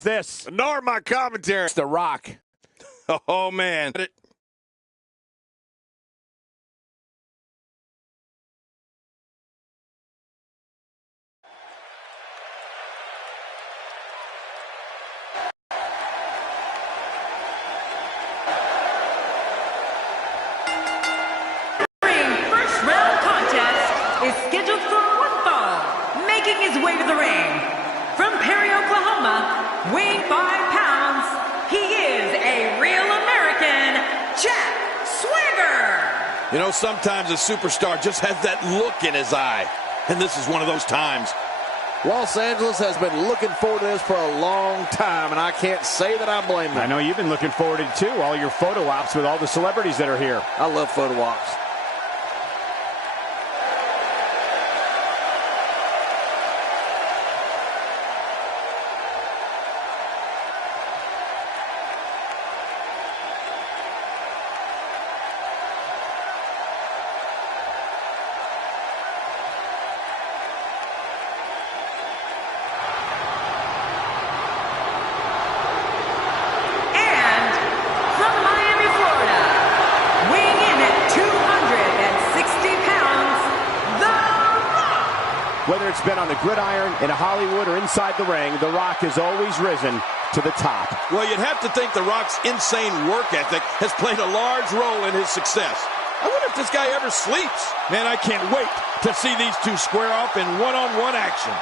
This. Nor my commentary. It's The Rock. Oh, man. First round contest is scheduled for one fall. Making his way to the ring from Perry, Oklahoma, weighing 5 pounds, he is a real American, Jack Swagger. You know, sometimes a superstar just has that look in his eye. And this is one of those times. Los Angeles has been looking forward to this for a long time, and I can't say that I blame them. I know you've been looking forward to it too, all your photo ops with all the celebrities that are here. I love photo ops. Whether it's been on the gridiron, in Hollywood, or inside the ring, The Rock has always risen to the top. Well, you'd have to think The Rock's insane work ethic has played a large role in his success. I wonder if this guy ever sleeps. Man, I can't wait to see these two square off in one-on-one action.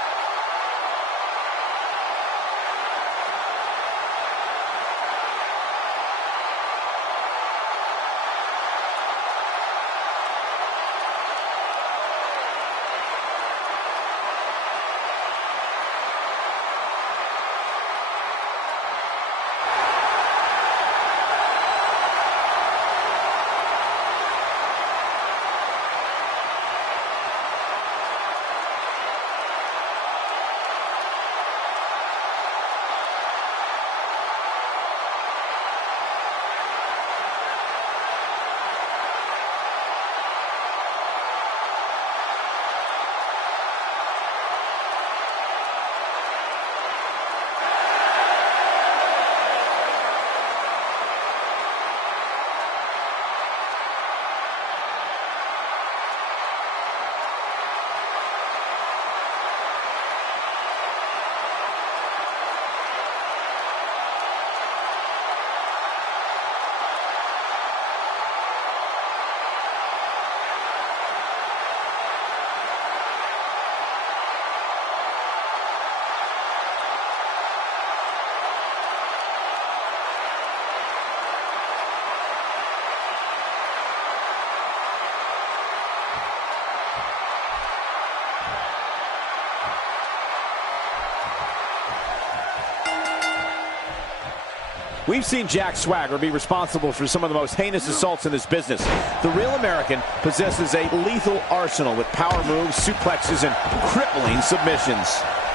We've seen Jack Swagger be responsible for some of the most heinous assaults in this business. The real American possesses a lethal arsenal with power moves, suplexes, and crippling submissions.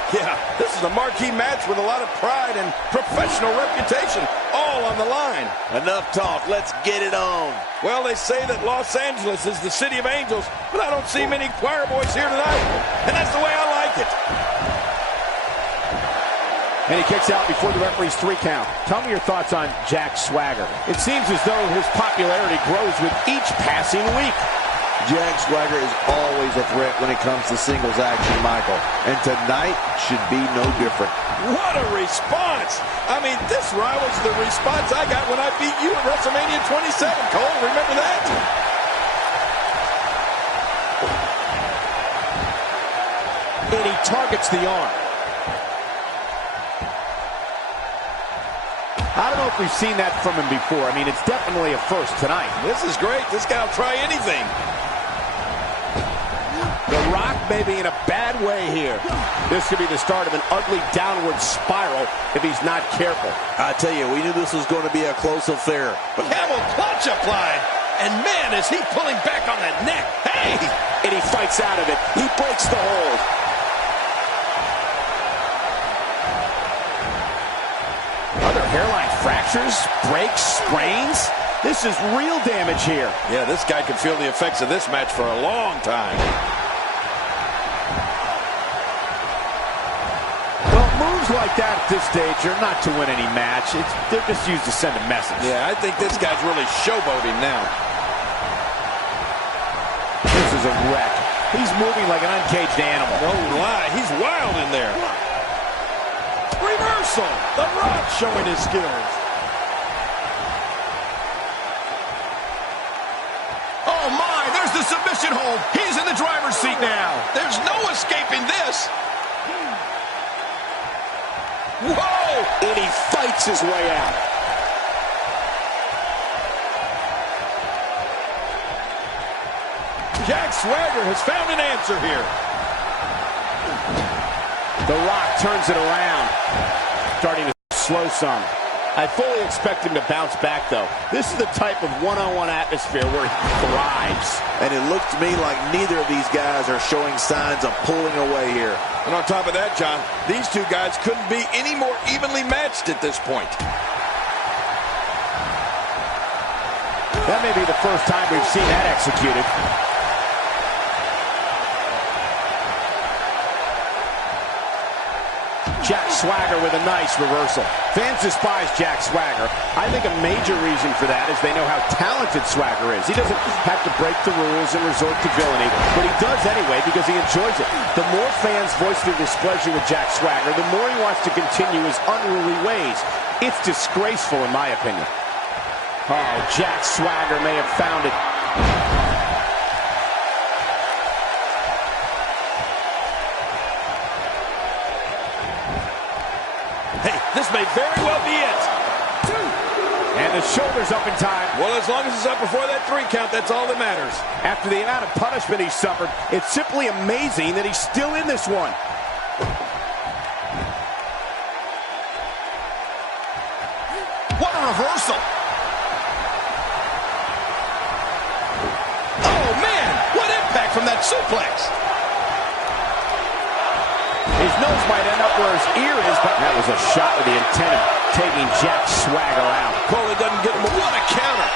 Yeah, this is a marquee match with a lot of pride and professional reputation, all on the line. Enough talk, let's get it on. Well, they say that Los Angeles is the city of angels, but I don't see many choir boys here tonight, and that's the way I like it. And he kicks out before the referee's 3 count. Tell me your thoughts on Jack Swagger. It seems as though his popularity grows with each passing week. Jack Swagger is always a threat when it comes to singles action, Michael. And tonight should be no different. What a response! I mean, this rivals the response I got when I beat you at WrestleMania 27, Cole. Remember that? And he targets the arm. I don't know if we've seen that from him before. I mean, it's definitely a first tonight. This is great. This guy will try anything. The Rock may be in a bad way here. This could be the start of an ugly downward spiral if he's not careful. I tell you, we knew this was going to be a close affair. But camel clutch applied. And man, is he pulling back on that neck. Hey! And he fights out of it. He breaks the hold. Other hairline fractures, breaks, sprains. This is real damage here. Yeah, this guy could feel the effects of this match for a long time. Well, moves Moves like that at this stage are not to win any match. They're just used to send a message. Yeah, I think this guy's really showboating now. This is a wreck. He's moving like an uncaged animal. No lie, he's wild in there. Reversal. The Rock showing his skills. Oh my, there's the submission hold. He's in the driver's seat now. There's no escaping this. Whoa! And he fights his way out. Jack Swagger has found an answer here. The Rock turns it around. Starting to slow some. I fully expect him to bounce back, though. This is the type of one-on-one atmosphere where he thrives. And it looks to me like neither of these guys are showing signs of pulling away here. And on top of that, John, these two guys couldn't be any more evenly matched at this point. That may be the first time we've seen that executed. Jack Swagger with a nice reversal. Fans despise Jack Swagger. I think a major reason for that is they know how talented Swagger is. He doesn't have to break the rules and resort to villainy, but he does anyway because he enjoys it. The more fans voice their displeasure with Jack Swagger, the more he wants to continue his unruly ways. It's disgraceful in my opinion. Oh, Jack Swagger may have found it. Hey, this may very well be it. And the shoulder's up in time. Well, as long as it's up before that 3 count, that's all that matters. After the amount of punishment he suffered, it's simply amazing that he's still in this one. What a reversal. Oh, man, what impact from that suplex. His nose might end up where his ear is, but that was a shot with the intent of taking Jack Swagger out. Cole doesn't get him. What a counter.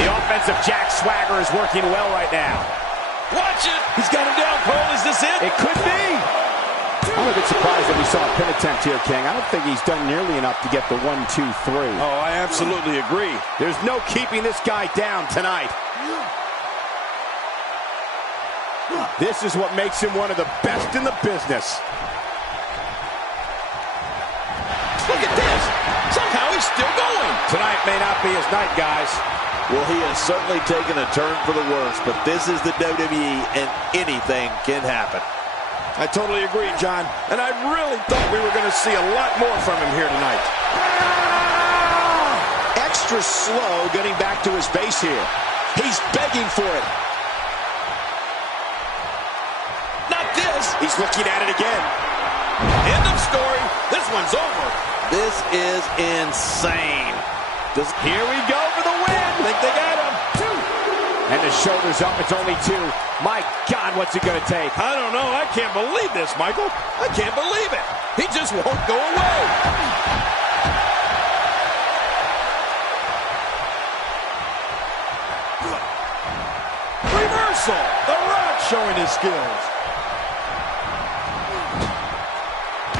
The offense of Jack Swagger is working well right now. Watch it. He's got him down, Cole. Is this it? It could be. I'm a bit surprised that we saw a pin attempt here, King. I don't think he's done nearly enough to get the 1, 2, 3. Oh, I absolutely agree. There's no keeping this guy down tonight. This is what makes him one of the best in the business. Look at this. Somehow he's still going. Tonight may not be his night, guys. Well, he has certainly taken a turn for the worse, but this is the WWE, and anything can happen. I totally agree, John. And I really thought we were going to see a lot more from him here tonight. Extra slow getting back to his base here. He's begging for it. Not this. He's looking at it again. End of story. This one's over. This is insane. Here we go for the win. Think they got him. And the shoulder's up. It's only 2. My God, what's it going to take? I don't know. I can't believe this, Michael. I can't believe it. He just won't go away. Reversal. The Rock showing his skills.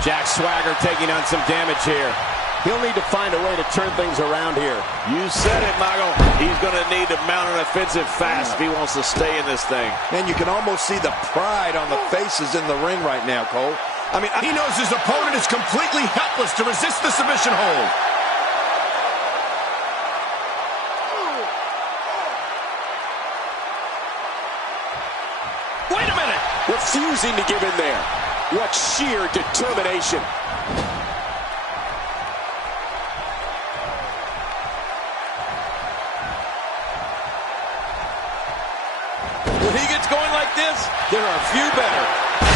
Jack Swagger taking on some damage here. He'll need to find a way to turn things around here. You said it, Michael. He's going to need to mount an offensive fast if he wants to stay in this thing. And you can almost see the pride on the faces in the ring right now, Cole. I mean, He knows his opponent is completely helpless to resist the submission hold. wait a minute. Refusing to give in there. What sheer determination. When he gets going like this, there are a few better.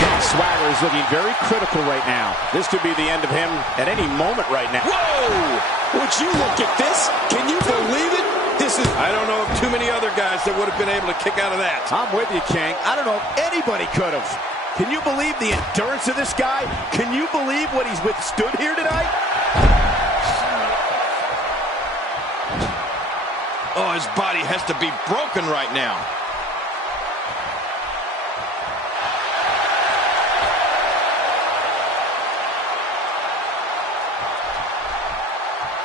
Jack Swagger is looking very critical right now. This could be the end of him at any moment right now. Whoa! Would you look at this? Can you believe it? This is... I don't know of too many other guys that would have been able to kick out of that. I'm with you, King. I don't know if anybody could have. Can you believe the endurance of this guy? Can you believe what he's withstood here tonight? Oh, his body has to be broken right now.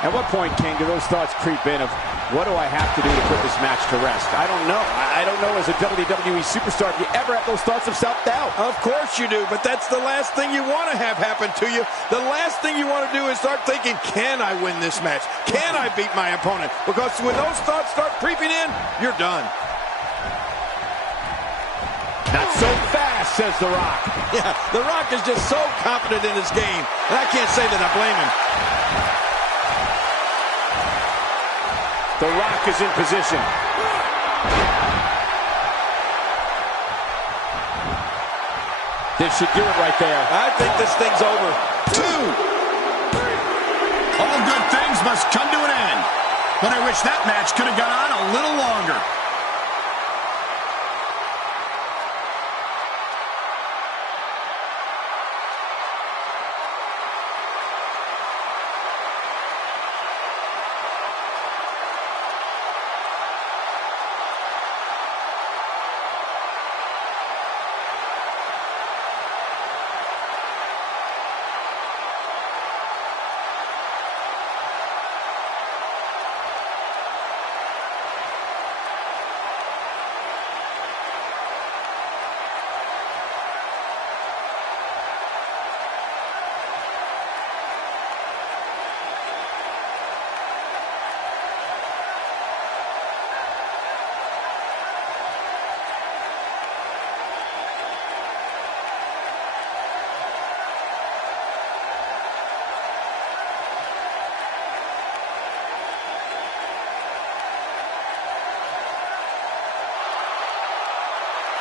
At what point, King, do those thoughts creep in of, what do I have to do to put this match to rest? I don't know. I don't know as a WWE superstar if you ever have those thoughts of self-doubt. Of course you do, but that's the last thing you want to have happen to you. The last thing you want to do is start thinking, can I win this match? Can I beat my opponent? Because when those thoughts start creeping in, you're done. Not so fast, says The Rock. Yeah, The Rock is just so confident in his game, and I can't say that I blame him. The Rock is in position. This should do it right there. I think this thing's over. 2. All good things must come to an end. But I wish that match could have gone on a little longer.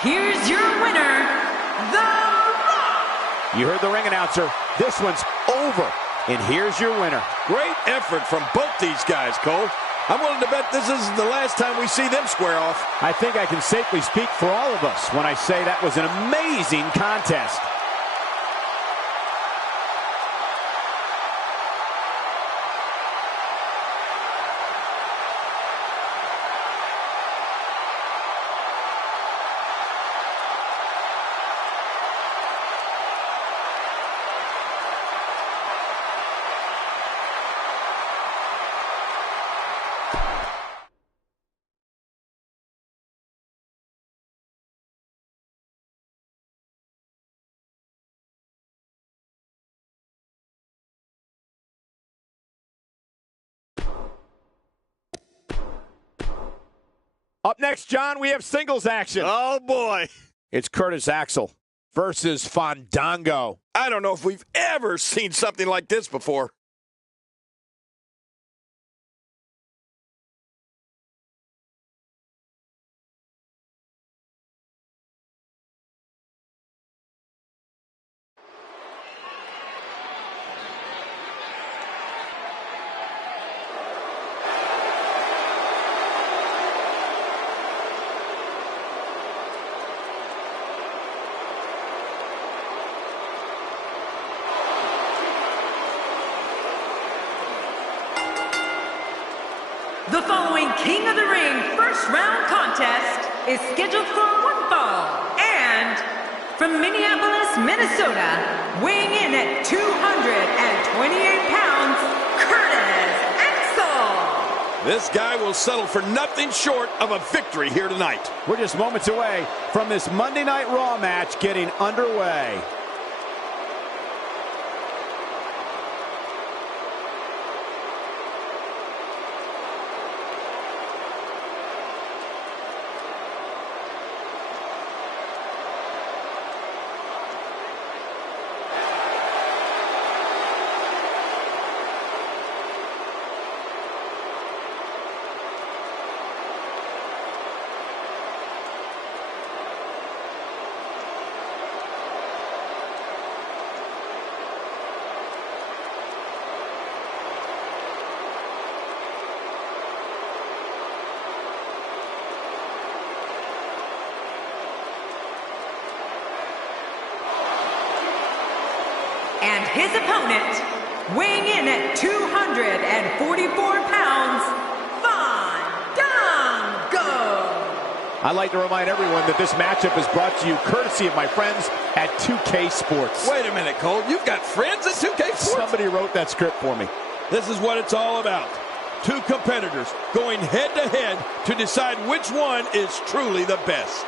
Here's your winner, The Rock. You heard the ring announcer. This one's over. And here's your winner. Great effort from both these guys, Cole. I'm willing to bet this isn't the last time we see them square off. I think I can safely speak for all of us when I say that was an amazing contest. Up next, John, we have singles action. Oh, boy. It's Curtis Axel versus Fandango. I don't know if we've ever seen something like this before. The following King of the Ring first round contest is scheduled for one fall. And from Minneapolis, Minnesota, weighing in at 228 pounds, Curtis Axel. This guy will settle for nothing short of a victory here tonight. We're just moments away from this Monday Night Raw match getting underway. And his opponent, weighing in at 244 pounds, FANDANGO. I'd like to remind everyone that this matchup is brought to you courtesy of my friends at 2K Sports. Wait a minute, Cole. You've got friends at 2K Sports? Somebody wrote that script for me. This is what it's all about. Two competitors going head-to-head to decide which one is truly the best.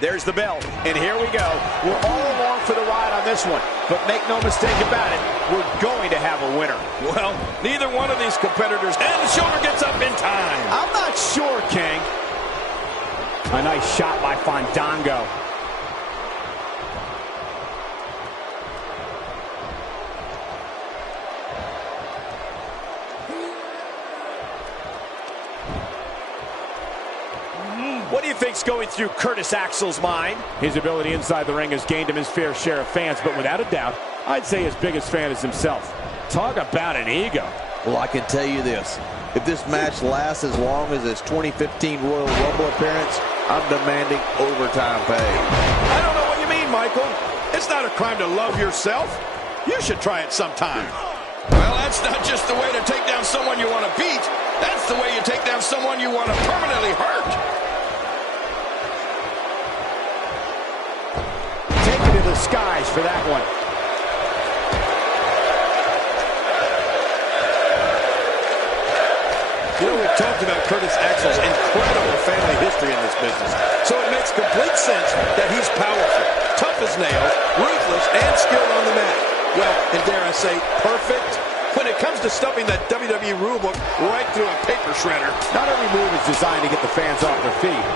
There's the bell, and here we go. We're all along for the ride on this one, but make no mistake about it, we're going to have a winner. Well, neither one of these competitors, and the shoulder gets up in time. I'm not sure, King. A nice shot by Fandango. What do you think's going through Curtis Axel's mind? His ability inside the ring has gained him his fair share of fans, but without a doubt, I'd say his biggest fan is himself. Talk about an ego. Well, I can tell you this. If this match lasts as long as his 2015 Royal Rumble appearance, I'm demanding overtime pay. I don't know what you mean, Michael. It's not a crime to love yourself. You should try it sometime. Well, that's not just the way to take down someone you want to beat. That's the way you take down someone you want to permanently hurt. Taken to the skies for that one. You know, we've talked about Curtis Axel's incredible family history in this business, so it makes complete sense that he's powerful, tough as nails, ruthless, and skilled on the mat. Well, and dare I say, perfect when it comes to stuffing that WWE rulebook right through a paper shredder. Not every move is designed to get the fans off their feet.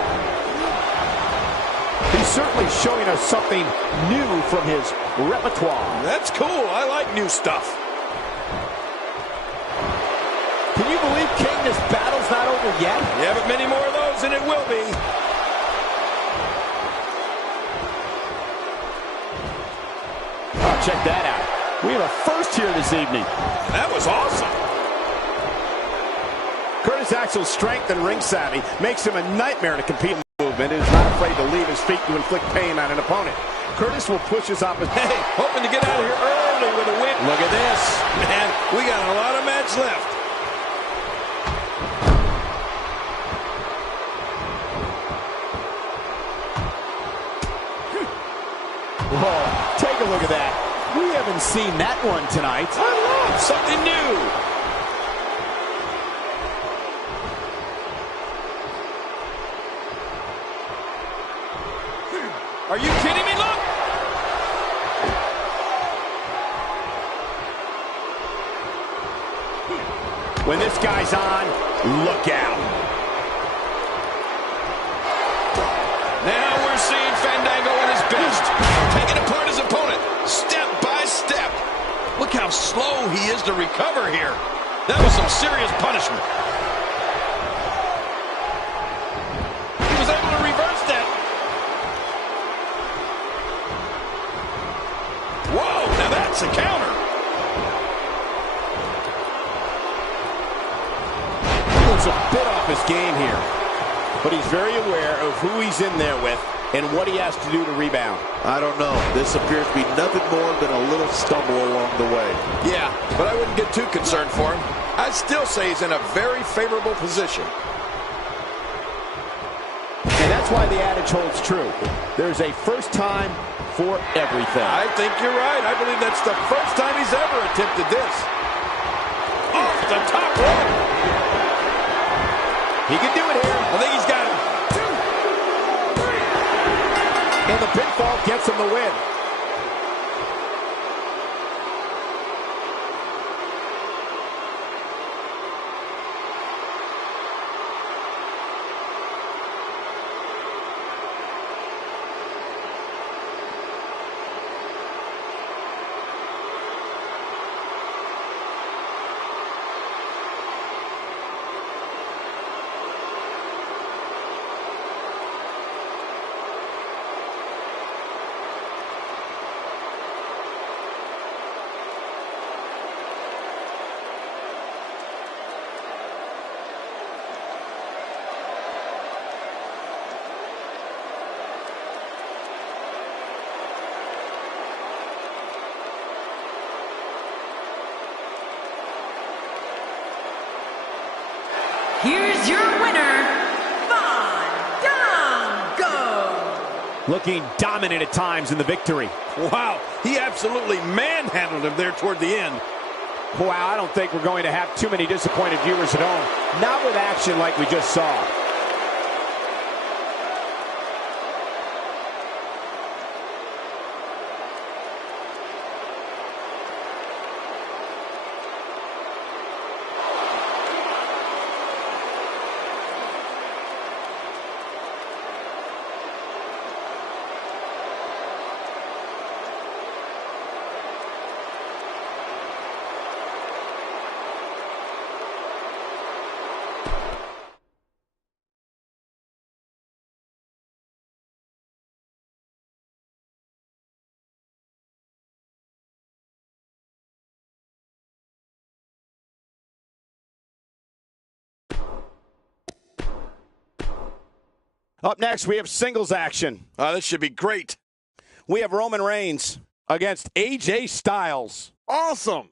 He's certainly showing us something new from his repertoire. That's cool. I like new stuff. Can you believe, King, this battle's not over yet? Yeah, but many more of those, and it will be. Oh, check that out. We have a first here this evening. That was awesome. Curtis Axel's strength and ring savvy makes him a nightmare to compete in the movement and is not afraid to leave his feet to inflict pain on an opponent. Curtis will push his opponent. Hey, hoping to get out of here early with a win. Look at this. Man, we got a lot of match left. Whoa, take a look at that. We haven't seen that one tonight. I love something new. Are you kidding me? Look! When this guy's on, look out. Now we're seeing Fandango at his best, taking apart his opponent step by step. Look how slow he is to recover here. That was some serious punishment. He was able to reverse that. Whoa, now that's a counter. He looks a bit off his game here, but he's very aware of who he's in there with and what he has to do to rebound. I don't know. This appears to be nothing more than a little stumble along the way. Yeah, but I wouldn't get too concerned for him. I'd still say he's in a very favorable position. And that's why the adage holds true. There's a first time for everything. I think you're right. I believe that's the first time he's ever attempted this. Off the top rope. He can do it here. I think he's got it. And the pinfall gets him the win. here's your winner, FANDANGO. Looking dominant at times in the victory. Wow, he absolutely manhandled him there toward the end. Wow, I don't think we're going to have too many disappointed viewers at home. Not with action like we just saw. Up next, we have singles action. This should be great. We have Roman Reigns against AJ Styles. Awesome.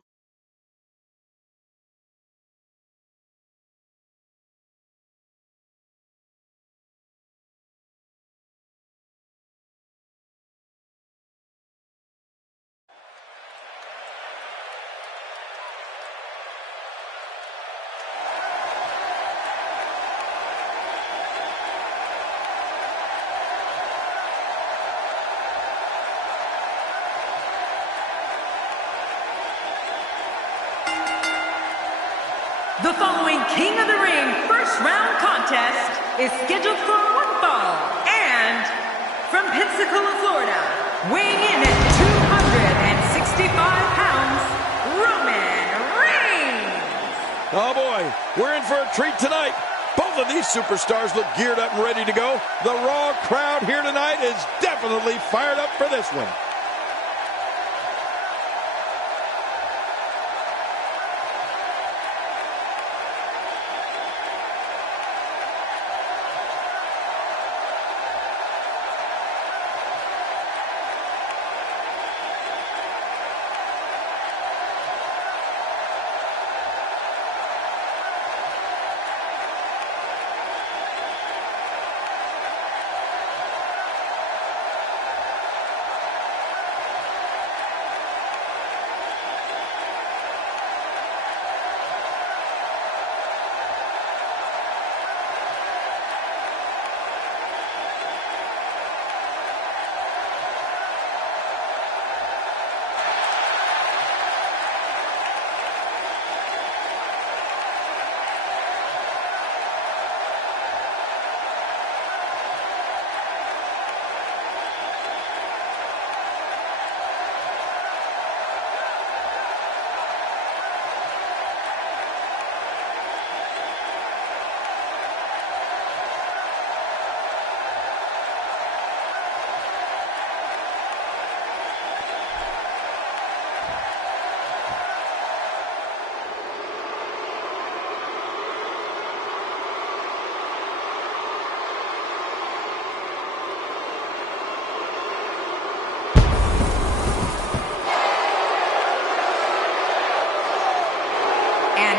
The following King of the Ring first round contest is scheduled for one fall. And from Pensacola, Florida, weighing in at 265 pounds, Roman Reigns. Oh boy, we're in for a treat tonight. Both of these superstars look geared up and ready to go. The Raw crowd here tonight is definitely fired up for this one.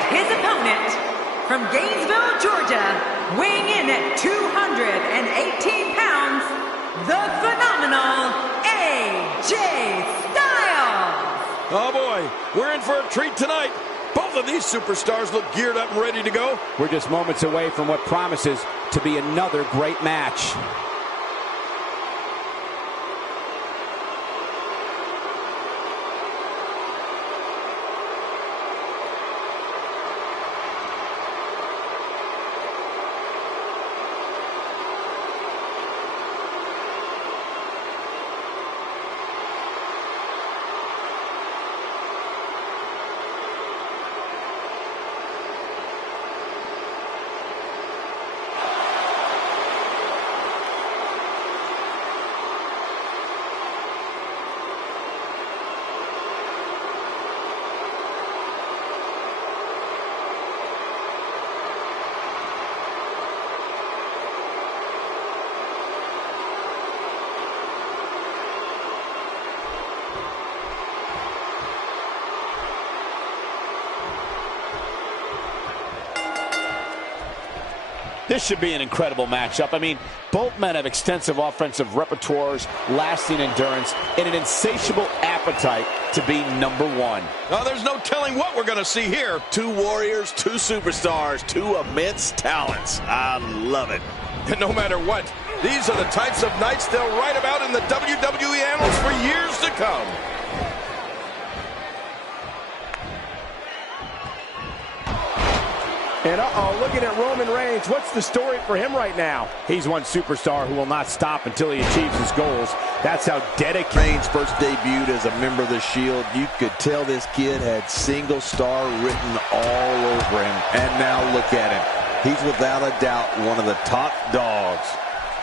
His opponent, from Gainesville, Georgia, weighing in at 218 pounds, the phenomenal AJ Styles. Oh boy, we're in for a treat tonight. Both of these superstars look geared up and ready to go. We're just moments away from what promises to be another great match. This should be an incredible matchup. I mean, both men have extensive offensive repertoires, lasting endurance, and an insatiable appetite to be #1. Oh, there's no telling what we're going to see here. Two warriors, two superstars, two immense talents. I love it. And no matter what, these are the types of nights they'll write about in the WWE annals for years to come. And looking at Roman Reigns, what's the story for him right now? He's one superstar who will not stop until he achieves his goals. That's how dedicated. Reigns first debuted as a member of the Shield. You could tell this kid had single star written all over him. And now look at him. He's without a doubt one of the top dogs.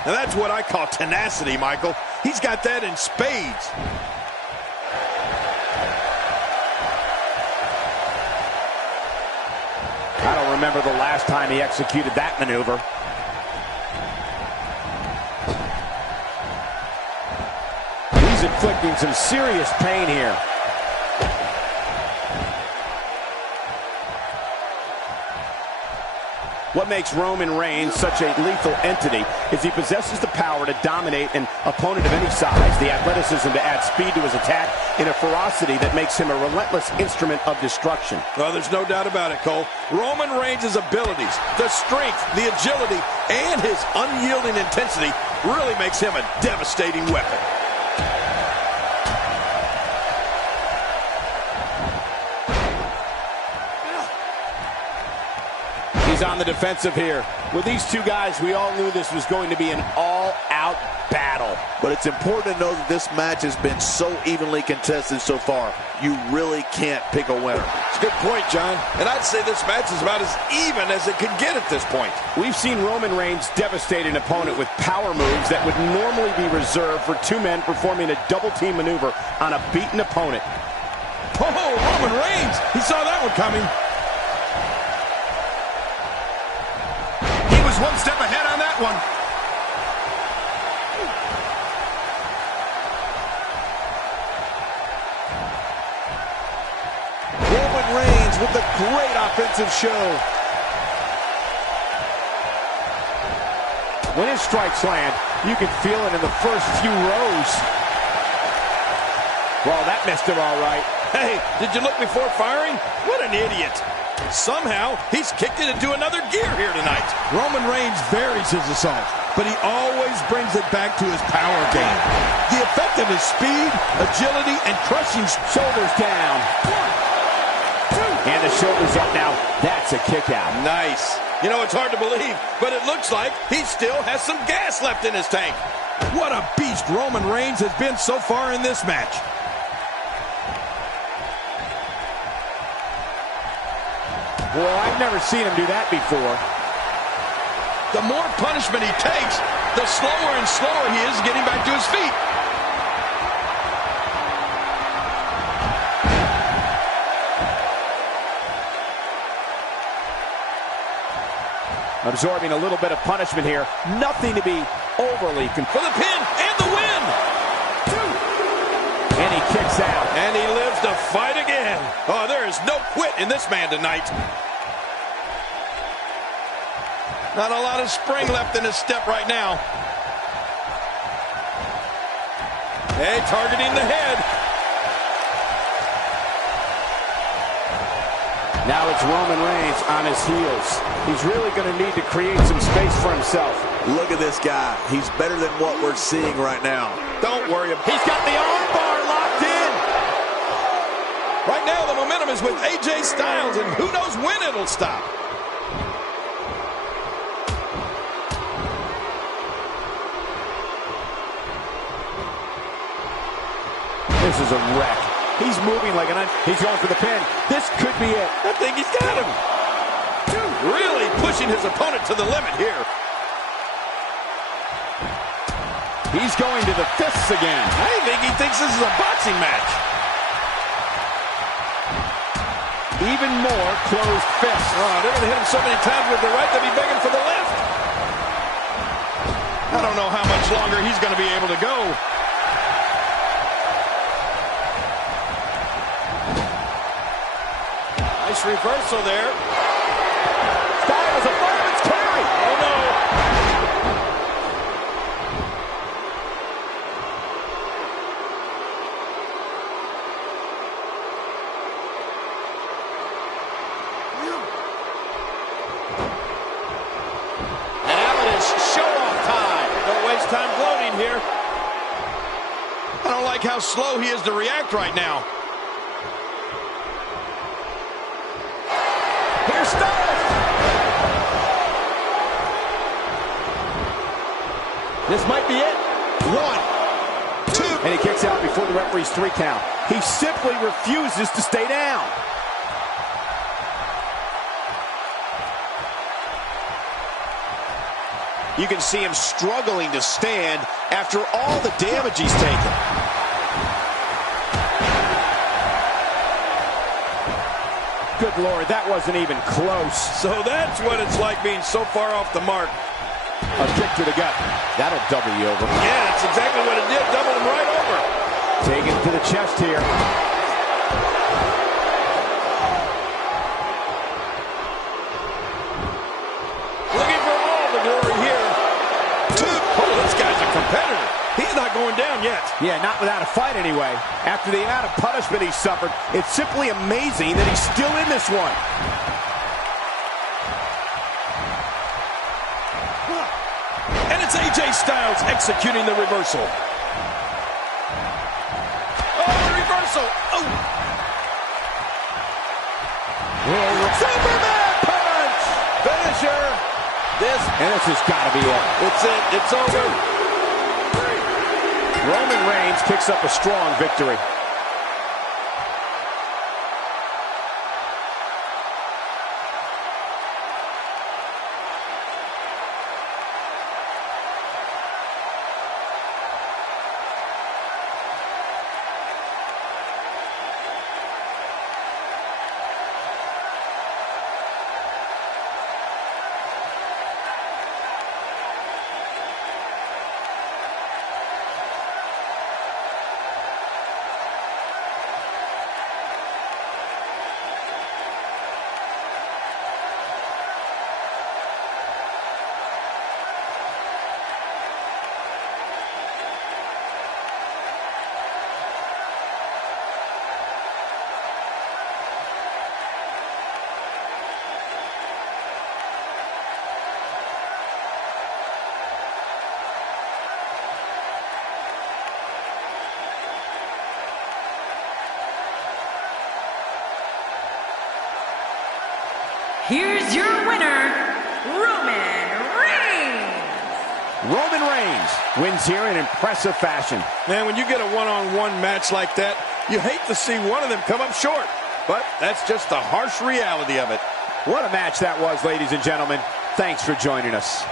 Now that's what I call tenacity, Michael. He's got that in spades. I don't remember the last time he executed that maneuver. He's inflicting some serious pain here. What makes Roman Reigns such a lethal entity is he possesses the power to dominate an opponent of any size, the athleticism to add speed to his attack, and a ferocity that makes him a relentless instrument of destruction. Well, there's no doubt about it, Cole. Roman Reigns' abilities, the strength, the agility, and his unyielding intensity really makes him a devastating weapon. He's on the defensive here. With these two guys, we all knew this was going to be an all-out battle. But it's important to know that this match has been so evenly contested so far. You really can't pick a winner. It's a good point, John. And I'd say this match is about as even as it could get at this point. We've seen Roman Reigns devastate an opponent with power moves that would normally be reserved for two men performing a double-team maneuver on a beaten opponent. Oh, Roman Reigns! He saw that one coming. One step ahead on that one. Roman Reigns with a great offensive show. When his strikes land, you can feel it in the first few rows. Well, that missed him all right. Hey, did you look before firing? What an idiot. Somehow, he's kicked it into another gear here tonight. Roman Reigns varies his assault, but he always brings it back to his power game. The effect of his speed, agility, and crushing. Shoulders down. 1, 2. And the shoulders up now. That's a kick out. Nice. You know, it's hard to believe, but it looks like he still has some gas left in his tank. What a beast Roman Reigns has been so far in this match. Well, I've never seen him do that before. The more punishment he takes, the slower and slower he is getting back to his feet. Absorbing a little bit of punishment here. Nothing to be overly for the pin and the win. 2. And he kicks out. And he lives to fight again. Oh, there is no quit in this man tonight. Not a lot of spring left in his step right now. Hey, targeting the head. Now it's Roman Reigns on his heels. He's really going to need to create some space for himself. Look at this guy. He's better than what we're seeing right now. Don't worry. He's got the arm bar locked in. Right now, the momentum is with AJ Styles, and who knows when it'll stop. This is a wreck. He's moving like he's going for the pin. This could be it. I think he's got him. 2. Really pushing his opponent to the limit here. He's going to the fists again. I think he thinks this is a boxing match. Even more closed fists. Oh, they're going to hit him so many times with the right that he's begging for the left. I don't know how much longer he's going to be able to go. Nice reversal there. Styles, a fireman's carry. Oh, no. And now it is show-off time. Don't waste time gloating here. I don't like how slow he is to react right now. Here's Styles. This might be it. 1, 2. And he kicks out before the referee's 3 count. He simply refuses to stay down. You can see him struggling to stand after all the damage he's taken. Good Lord, that wasn't even close. So that's what it's like being so far off the mark. A kick to the gut. That'll double you over. Yeah, that's exactly what it did. Doubled him right over. Taken to the chest here. Looking for all the glory here. 2. Oh, this guy's a competitor. He's not going down yet. Yeah, not without a fight anyway. After the amount of punishment he suffered, it's simply amazing that he's still in this one. And it's AJ Styles executing the reversal. Oh, the reversal. Oh. Superman punch! Finisher. And this has got to be it. It's it. It's over. Roman Reigns picks up a strong victory. Here's your winner, Roman Reigns. Roman Reigns wins here in impressive fashion. Man, when you get a one-on-one match like that, you hate to see one of them come up short. But that's just the harsh reality of it. What a match that was, ladies and gentlemen. Thanks for joining us.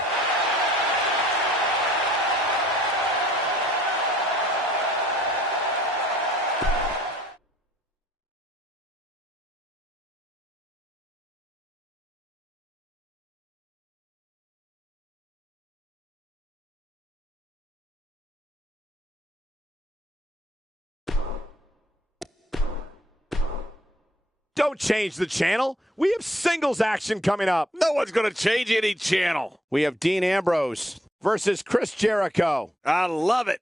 Don't change the channel. We have singles action coming up. No one's going to change any channel. We have Dean Ambrose versus Chris Jericho. I love it.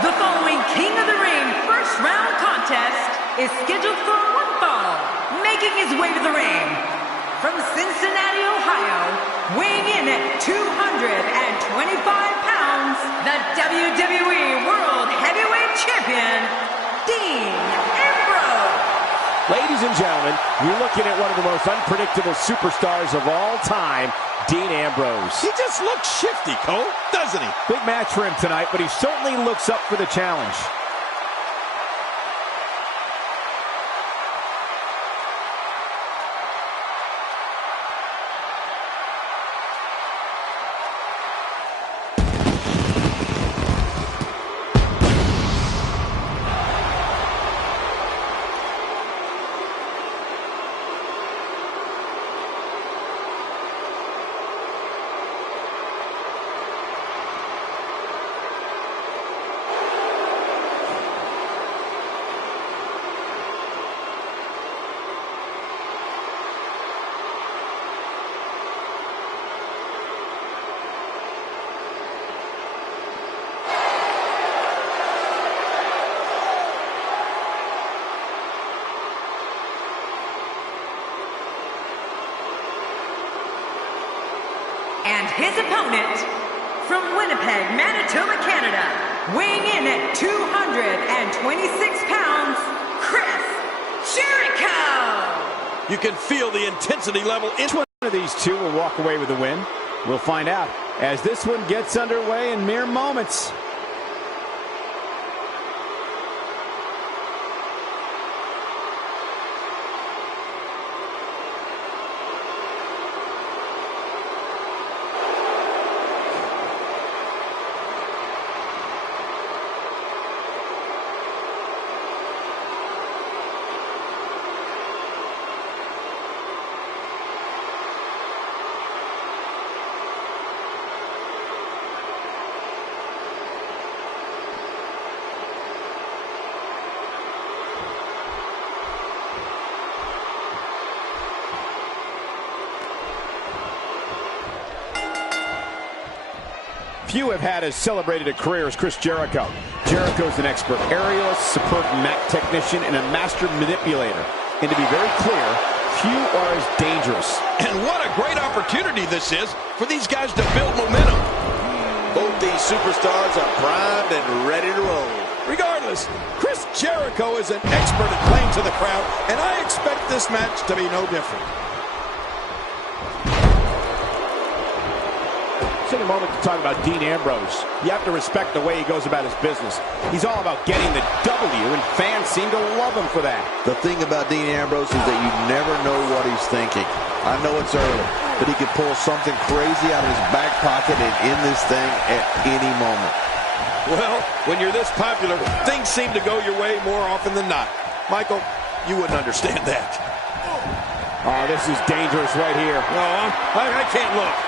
The following King of the Ring first round contest is scheduled for one fall. Making his way to the ring from Cincinnati, Ohio, weighing in at 225 pounds, the WWE World Heavyweight Champion, Dean Ambrose. Ladies and gentlemen, you're looking at one of the most unpredictable superstars of all time, Dean Ambrose. He just looks shifty, Cole, doesn't he? Big match for him tonight, but he certainly looks up for the challenge. his opponent, from Winnipeg, Manitoba, Canada, weighing in at 226 pounds, Chris Jericho! You can feel the intensity level. One of these two will walk away with the win. We'll find out as this one gets underway in mere moments. Few have had as celebrated a career as Chris Jericho. Jericho's an expert aerialist, superb mat technician, and a master manipulator. And to be very clear, few are as dangerous. And what a great opportunity this is for these guys to build momentum. Both these superstars are primed and ready to roll. Regardless, Chris Jericho is an expert at playing to the crowd, and I expect this match to be no different. Take a moment to talk about Dean Ambrose. You have to respect the way he goes about his business. He's all about getting the W, and fans seem to love him for that. The thing about Dean Ambrose is that you never know what he's thinking. I know it's early, but he could pull something crazy out of his back pocket and end this thing at any moment. Well, when you're this popular, things seem to go your way more often than not. Michael, you wouldn't understand that. Oh, this is dangerous right here. No, I can't look.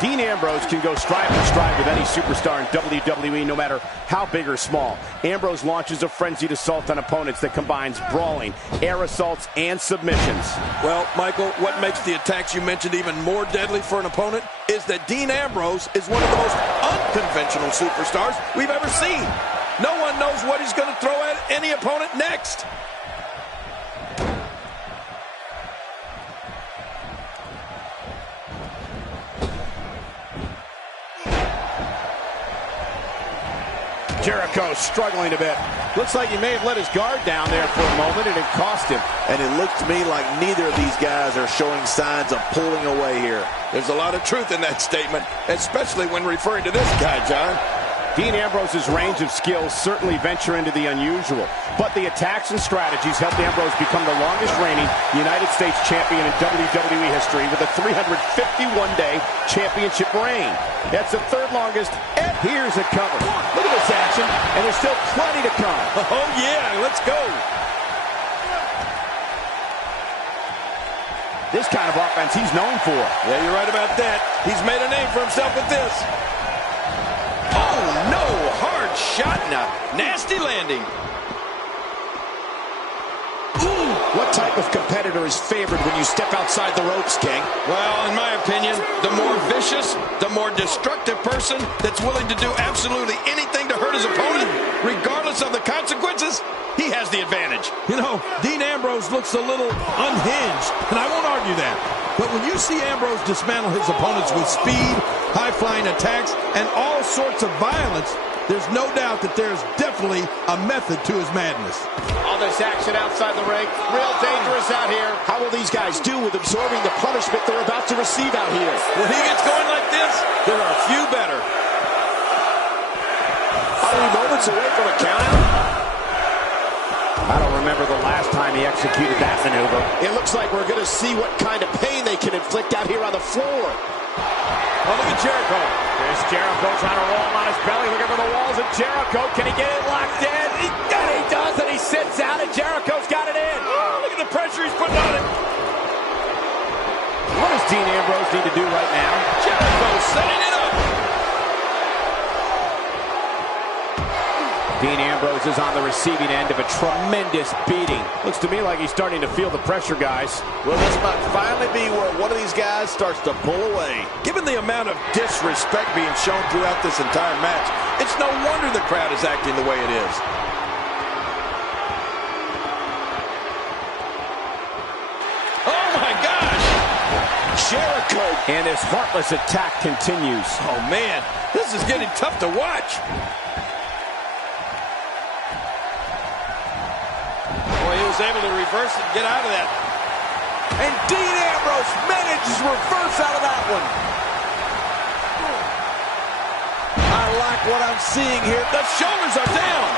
Dean Ambrose can go stride for stride with any superstar in WWE, no matter how big or small. Ambrose launches a frenzied assault on opponents that combines brawling, air assaults, and submissions. Well, Michael, what makes the attacks you mentioned even more deadly for an opponent is that Dean Ambrose is one of the most unconventional superstars we've ever seen. No one knows what he's going to throw at any opponent next. Jericho struggling a bit. Looks like he may have let his guard down there for a moment, and it cost him. And it looks to me like neither of these guys are showing signs of pulling away here. There's a lot of truth in that statement, especially when referring to this guy, John. Dean Ambrose's range of skills certainly venture into the unusual, but the attacks and strategies helped Ambrose become the longest reigning United States champion in WWE history with a 351-day championship reign. That's the third longest. And here's a cover. Look at this action, and there's still plenty to come. Oh, yeah, let's go. This kind of offense he's known for. Yeah, you're right about that. He's made a name for himself with this. Oh, no, hard shot and a nasty landing. Ooh, what type of competitor is favored when you step outside the ropes, King? Well, in my opinion, the more vicious, the more destructive person that's willing to do absolutely anything to hurt his opponent, regardless of the consequences, he has the advantage. You know, Dean Ambrose looks a little unhinged, and I won't argue that. But when you see Ambrose dismantle his opponents with speed, high-flying attacks, and all sorts of violence, there's no doubt that there's definitely a method to his madness. All this action outside the ring, real dangerous out here. How will these guys do with absorbing the punishment they're about to receive out here? When he gets going like this, there are a few better. Are we moments away from a countout? I don't remember the last time he executed that maneuver. It looks like we're going to see what kind of pain they can inflict out here on the floor. Oh, look at Jericho. There's Jericho trying to roll him on his belly, looking for the walls of Jericho. Can he get it locked in? And he does, and he sits out, and Jericho's got it in. Oh, look at the pressure he's putting on it. What does Dean Ambrose need to do right now? Jericho setting it up. Dean Ambrose is on the receiving end of a tremendous beating. Looks to me like he's starting to feel the pressure, guys. Well, this might finally be where one of these guys starts to pull away. Given the amount of disrespect being shown throughout this entire match, it's no wonder the crowd is acting the way it is. Jericho. And his heartless attack continues. Oh, man, this is getting tough to watch. Boy, he was able to reverse it and get out of that. And Dean Ambrose manages to reverse out of that one. I like what I'm seeing here. The shoulders are down.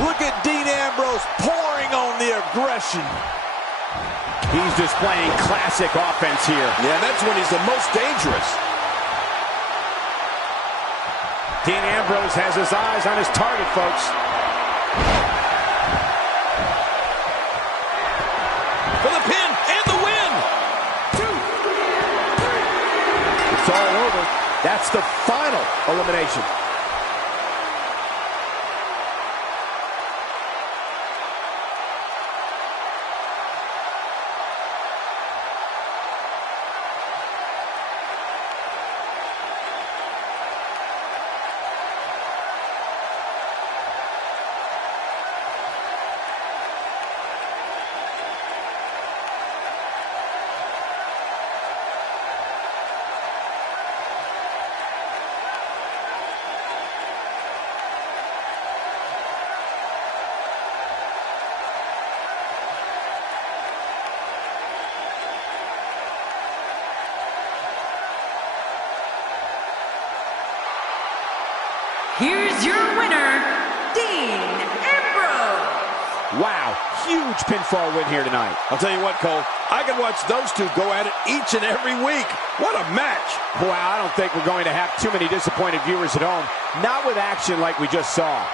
Look at Dean Ambrose pouring on the aggression. He's displaying classic offense here. Yeah, that's when he's the most dangerous. Dean Ambrose has his eyes on his target, folks. For the pin and the win. 2, 3. It's all over. That's the final elimination. Here's your winner, Dean Ambrose. Wow, huge pinfall win here tonight. I'll tell you what, Cole, I could watch those two go at it each and every week. What a match. Wow, I don't think we're going to have too many disappointed viewers at home. Not with action like we just saw.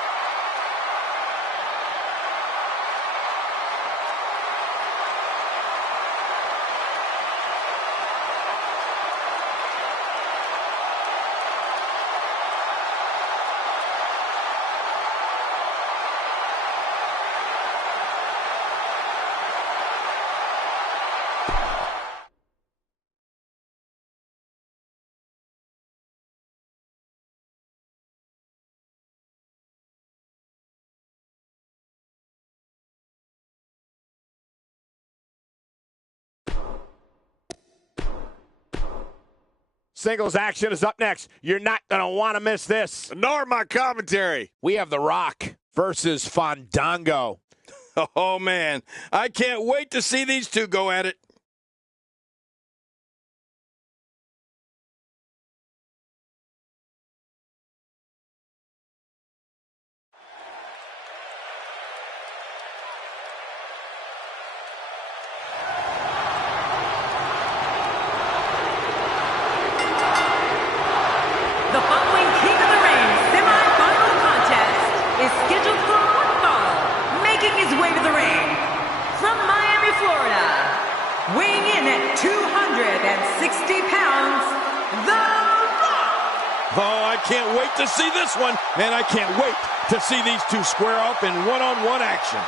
Singles action is up next. You're not going to want to miss this. Nor my commentary. We have The Rock versus Fandango. Oh, man. I can't wait to see these two go at it. The following King of the Ring semi-final contest is scheduled for one fall, making his way to the ring from Miami, Florida, weighing in at 260 pounds, The Rock. Oh, I can't wait to see this one. And I can't wait to see these two square off in one-on-one action.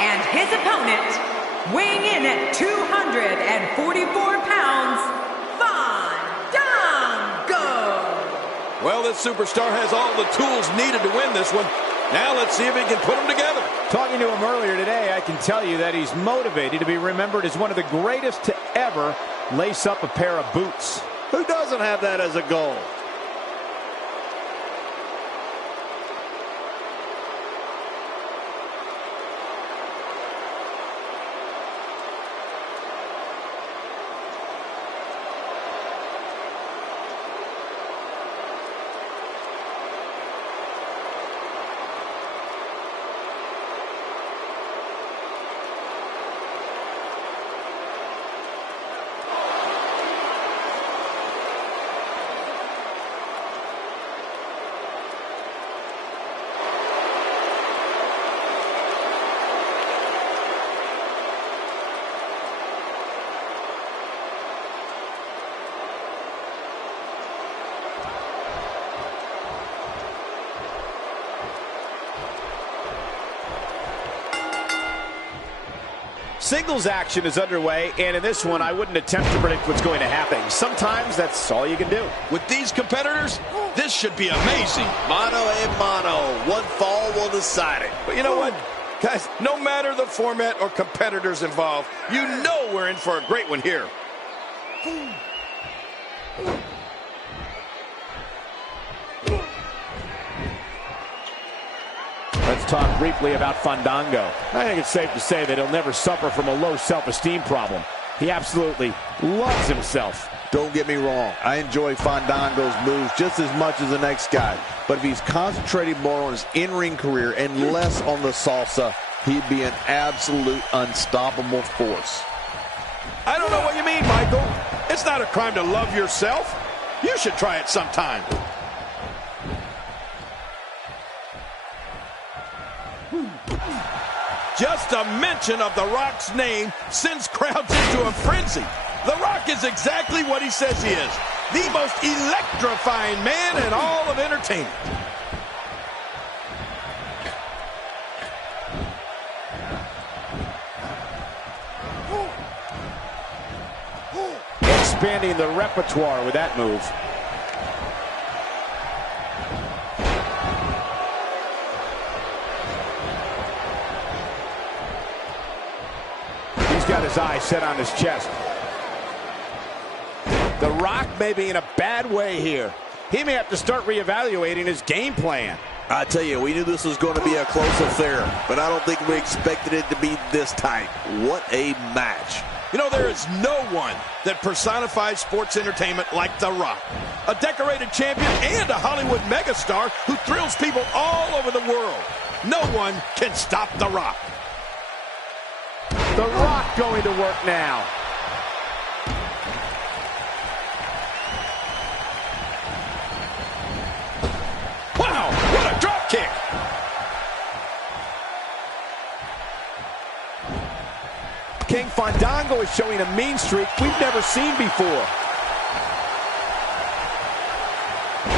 And his opponent, weighing in at 244 pounds, FANDANGO. Well, this superstar has all the tools needed to win this one. Now let's see if he can put them together. Talking to him earlier today, I can tell you that he's motivated to be remembered as one of the greatest to ever lace up a pair of boots. Who doesn't have that as a goal? Singles action is underway, and in this one, I wouldn't attempt to predict what's going to happen. Sometimes that's all you can do. With these competitors, this should be amazing. Mano a mano. One fall will decide it. But you know what, guys? No matter the format or competitors involved, you know we're in for a great one here. Let's talk briefly about Fandango. I think it's safe to say that he'll never suffer from a low self-esteem problem. He absolutely loves himself. Don't get me wrong, I enjoy Fandango's moves just as much as the next guy. But if he's concentrating more on his in-ring career and less on the salsa, he'd be an absolute unstoppable force. I don't know what you mean, Michael. It's not a crime to love yourself. You should try it sometime. Just a mention of The Rock's name sends crowds into a frenzy. The Rock is exactly what he says he is. The most electrifying man in all of entertainment. Expanding the repertoire with that move. He's got his eyes set on his chest. The Rock may be in a bad way here. He may have to start reevaluating his game plan. I tell you, we knew this was going to be a close affair, but I don't think we expected it to be this tight. What a match. You know, there is no one that personifies sports entertainment like The Rock. A decorated champion and a Hollywood megastar who thrills people all over the world. No one can stop The Rock. The Rock going to work now. Wow, what a drop kick. King Fandango is showing a mean streak we've never seen before.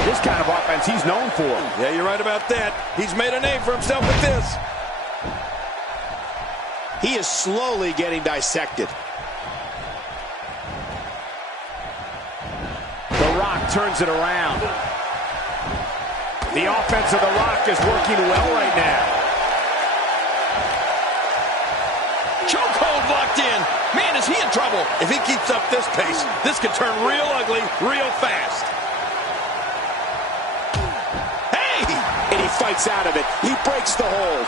This kind of offense he's known for. Yeah, you're right about that. He's made a name for himself with this. He is slowly getting dissected. The Rock turns it around. The offense of The Rock is working well right now. Chokehold locked in. Man, is he in trouble. If he keeps up this pace, this could turn real ugly real fast. Hey! And he fights out of it. He breaks the hold.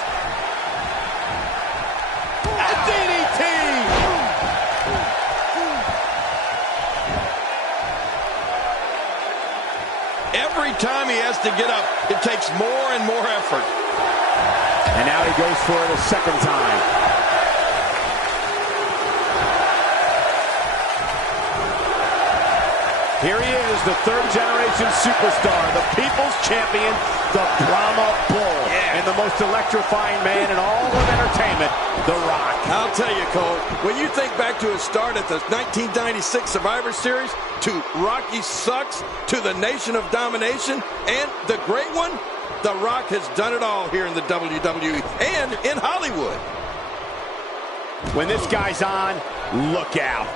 A DDT! Every time he has to get up, it takes more and more effort. And now he goes for it a second time. Here he is, the third-generation superstar, the people's champion, the Brahma Bull, and the most electrifying man in all of entertainment, The Rock. I'll tell you, Cole, when you think back to his start at the 1996 Survivor Series, to Rocky Sucks, to the Nation of Domination, and the great one, The Rock has done it all here in the WWE and in Hollywood. When this guy's on, look out.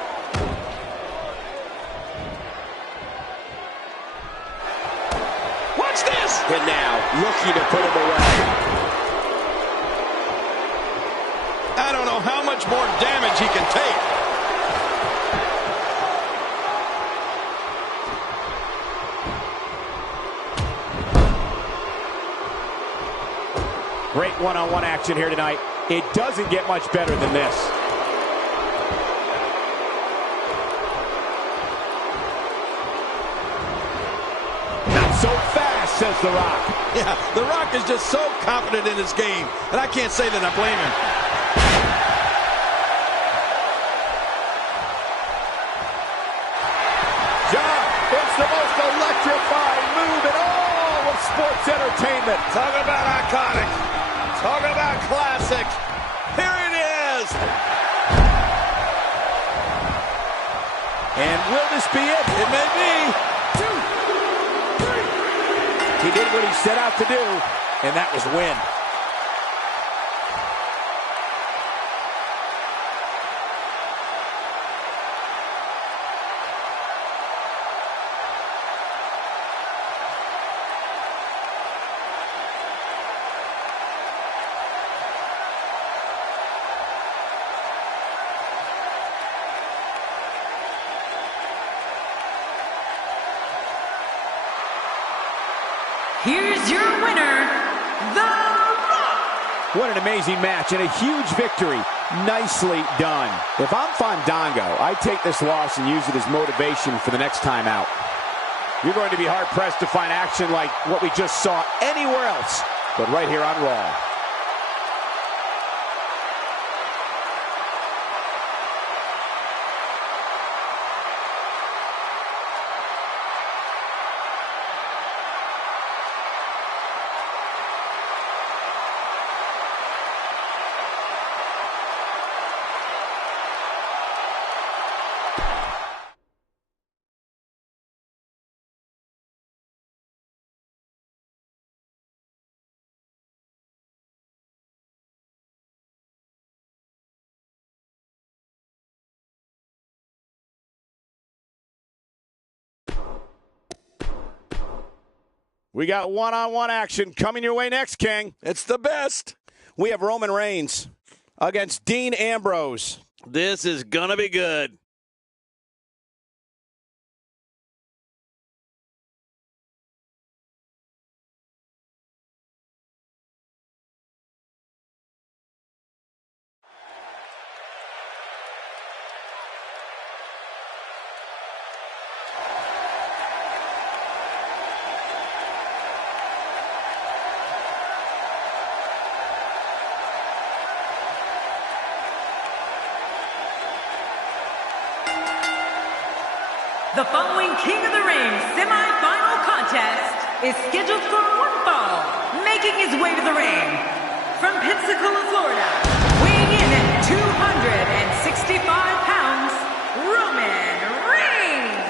Watch this! And now, looking to put him away. I don't know how much more damage he can take. Great one-on-one action here tonight. It doesn't get much better than this. Not so fast, says The Rock. Yeah, The Rock is just so confident in his game, and I can't say that I blame him. John, it's the most electrifying move in all of sports entertainment. Talk about iconic. Talk about classic. Here it is. And will this be it? It may be. 2, 3. He did what he set out to do, and that was win. Here's your winner, The Rock. What an amazing match and a huge victory. Nicely done. If I'm Fandango, I take this loss and use it as motivation for the next time out. You're going to be hard-pressed to find action like what we just saw anywhere else, but right here on Raw. We got one-on-one action coming your way next, King. It's the best. We have Roman Reigns against Dean Ambrose. This is going to be good. The following King of the Ring semi-final contest is scheduled for one fall. Making his way to the ring from Pensacola, Florida, weighing in at 265 pounds, Roman Reigns.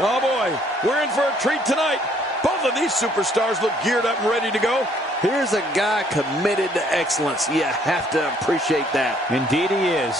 Oh boy, we're in for a treat tonight. Both of these superstars look geared up and ready to go. Here's a guy committed to excellence. You have to appreciate that. Indeed he is.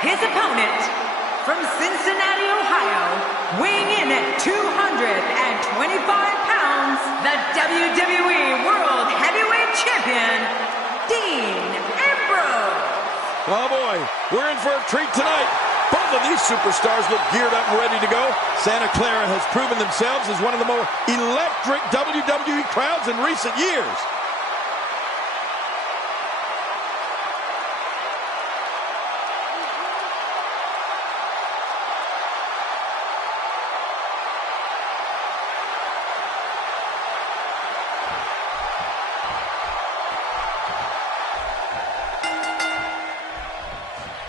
his opponent, from Cincinnati, Ohio, weighing in at 225 pounds, the WWE World Heavyweight Champion, Dean Ambrose. Oh boy, we're in for a treat tonight. Both of these superstars look geared up and ready to go. Santa Clara has proven themselves as one of the more electric WWE crowds in recent years.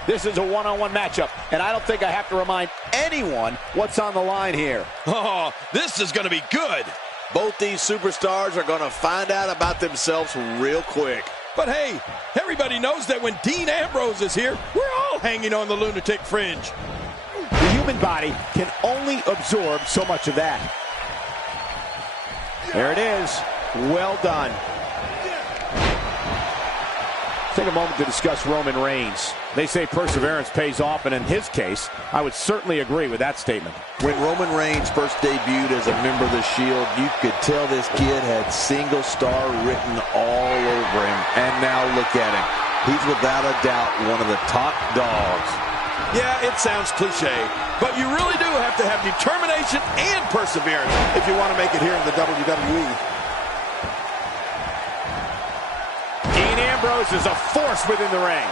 This is a one-on-one matchup, and I don't think I have to remind anyone what's on the line here. Oh, this is going to be good. Both these superstars are going to find out about themselves real quick. But hey, everybody knows that when Dean Ambrose is here, we're all hanging on the lunatic fringe. The human body can only absorb so much of that. There it is. Well done. Take a moment to discuss Roman Reigns. They say perseverance pays off, and in his case, I would certainly agree with that statement. When Roman Reigns first debuted as a member of the Shield, you could tell this kid had single star written all over him. And now look at him. He's without a doubt one of the top dogs. Yeah, it sounds cliche, but you really do have to have determination and perseverance if you want to make it here in the WWE. Dean Ambrose is a force within the ring.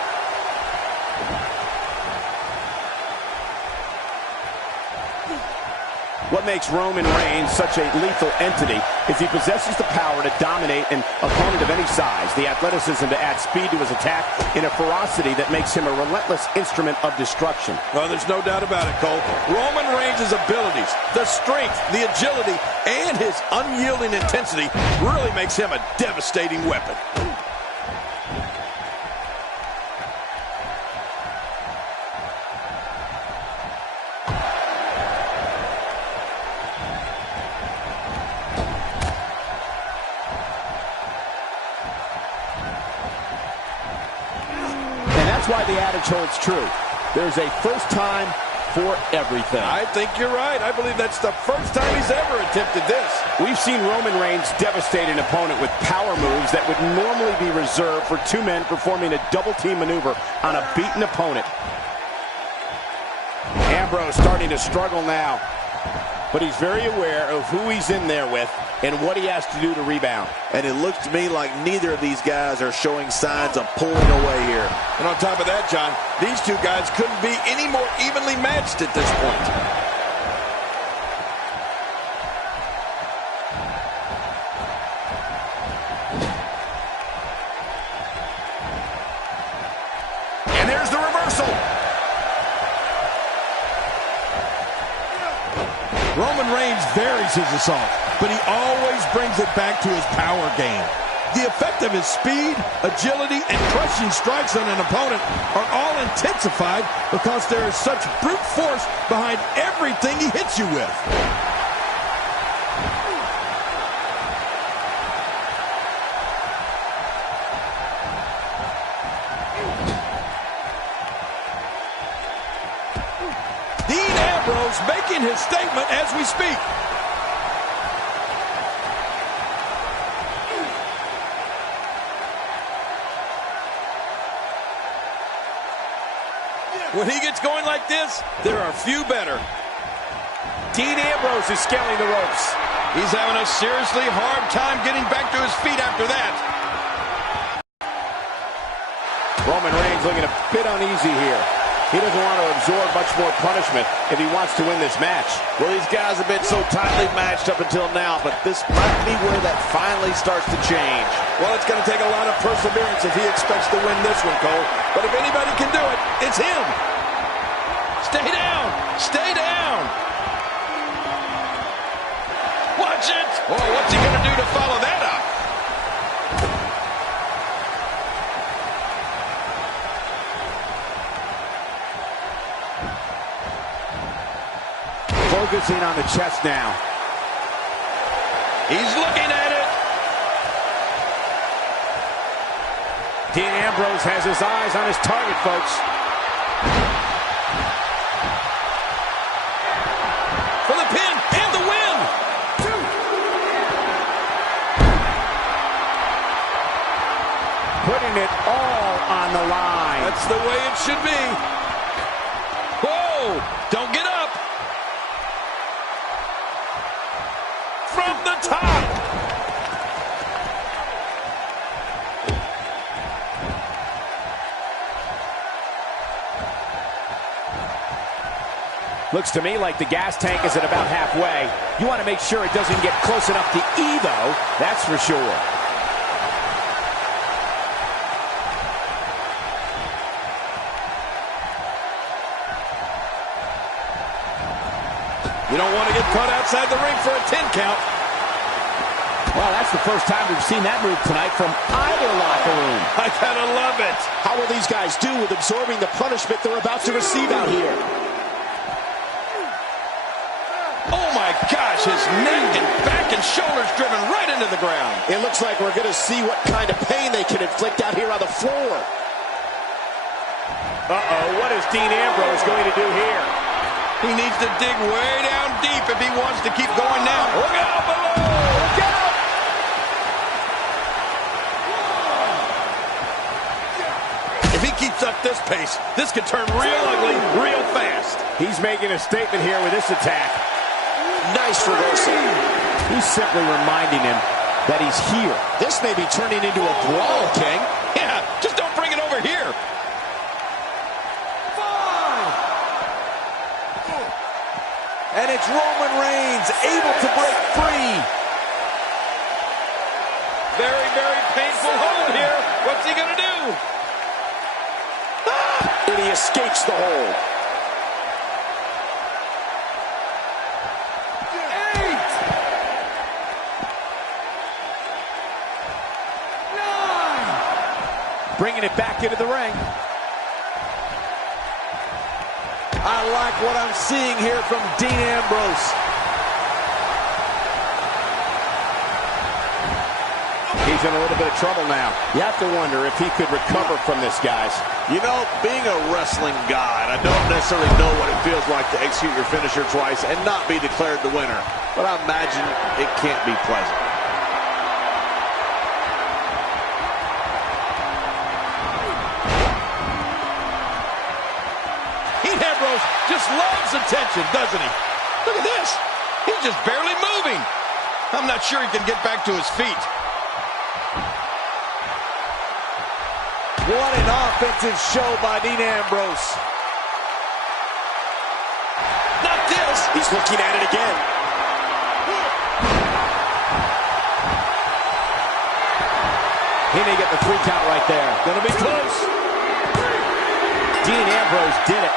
What makes Roman Reigns such a lethal entity is he possesses the power to dominate an opponent of any size, the athleticism to add speed to his attack, and a ferocity that makes him a relentless instrument of destruction. Well, there's no doubt about it, Cole. Roman Reigns' abilities, the strength, the agility, and his unyielding intensity really makes him a devastating weapon. That's why the adage holds true. There's a first time for everything. I think you're right. I believe that's the first time he's ever attempted this. We've seen Roman Reigns devastate an opponent with power moves that would normally be reserved for two men performing a double team maneuver on a beaten opponent. Ambrose starting to struggle now, but he's very aware of who he's in there with and what he has to do to rebound. And it looks to me like neither of these guys are showing signs of pulling away here. And on top of that, John, these two guys couldn't be any more evenly matched at this point. And there's the reversal. Roman Reigns varies his assault, but he always brings it back to his power game. The effect of his speed, agility, and crushing strikes on an opponent are all intensified because there is such brute force behind everything he hits you with. Dean Ambrose making his statement as we speak. When he gets going like this, there are few better. Dean Ambrose is scaling the ropes. He's having a seriously hard time getting back to his feet after that. Roman Reigns looking a bit uneasy here. He doesn't want to absorb much more punishment if he wants to win this match. Well, these guys have been so tightly matched up until now, but this might be where that finally starts to change. Well, it's going to take a lot of perseverance if he expects to win this one, Cole. But if anybody can do it, it's him. Stay down. Stay down. Watch it. Oh, what's he going to do to follow that up? Focusing on the chest now. He's looking at it. Dean Ambrose has his eyes on his target, folks. Oh, don't get up. From the top. Looks to me like the gas tank is at about halfway. You want to make sure it doesn't get close enough to E, though. That's for sure. You don't want to get caught outside the ring for a 10 count. Well, that's the first time we've seen that move tonight from either locker room. I gotta love it. How will these guys do with absorbing the punishment they're about to receive out here? Oh my gosh, his neck and back and shoulders driven right into the ground. It looks like we're going to see what kind of pain they can inflict out here on the floor. Uh-oh, what is Dean Ambrose going to do here? He needs to dig way down deep if he wants to keep going now. Look out below! Look out! If he keeps up this pace, this could turn real ugly real fast. He's making a statement here with this attack. Nice reversal. He's simply reminding him that he's here. This may be turning into a brawl, King. Yeah, just don't bring it over here. 5. And it's Roman Reigns able to break free. Very, very painful hold here. What's he gonna do? And he escapes the hold. 8, 9. Bringing it back into the ring. I like what I'm seeing here from Dean Ambrose. He's in a little bit of trouble now. You have to wonder if he could recover from this, guys. You know, being a wrestling god, I don't necessarily know what it feels like to execute your finisher twice and not be declared the winner. But I imagine it can't be pleasant. Ambrose just loves attention, doesn't he? Look at this. He's just barely moving. I'm not sure he can get back to his feet. What an offensive show by Dean Ambrose. Not this. He's looking at it again. He may get the 3 count right there. Gonna be close. Dean Ambrose did it.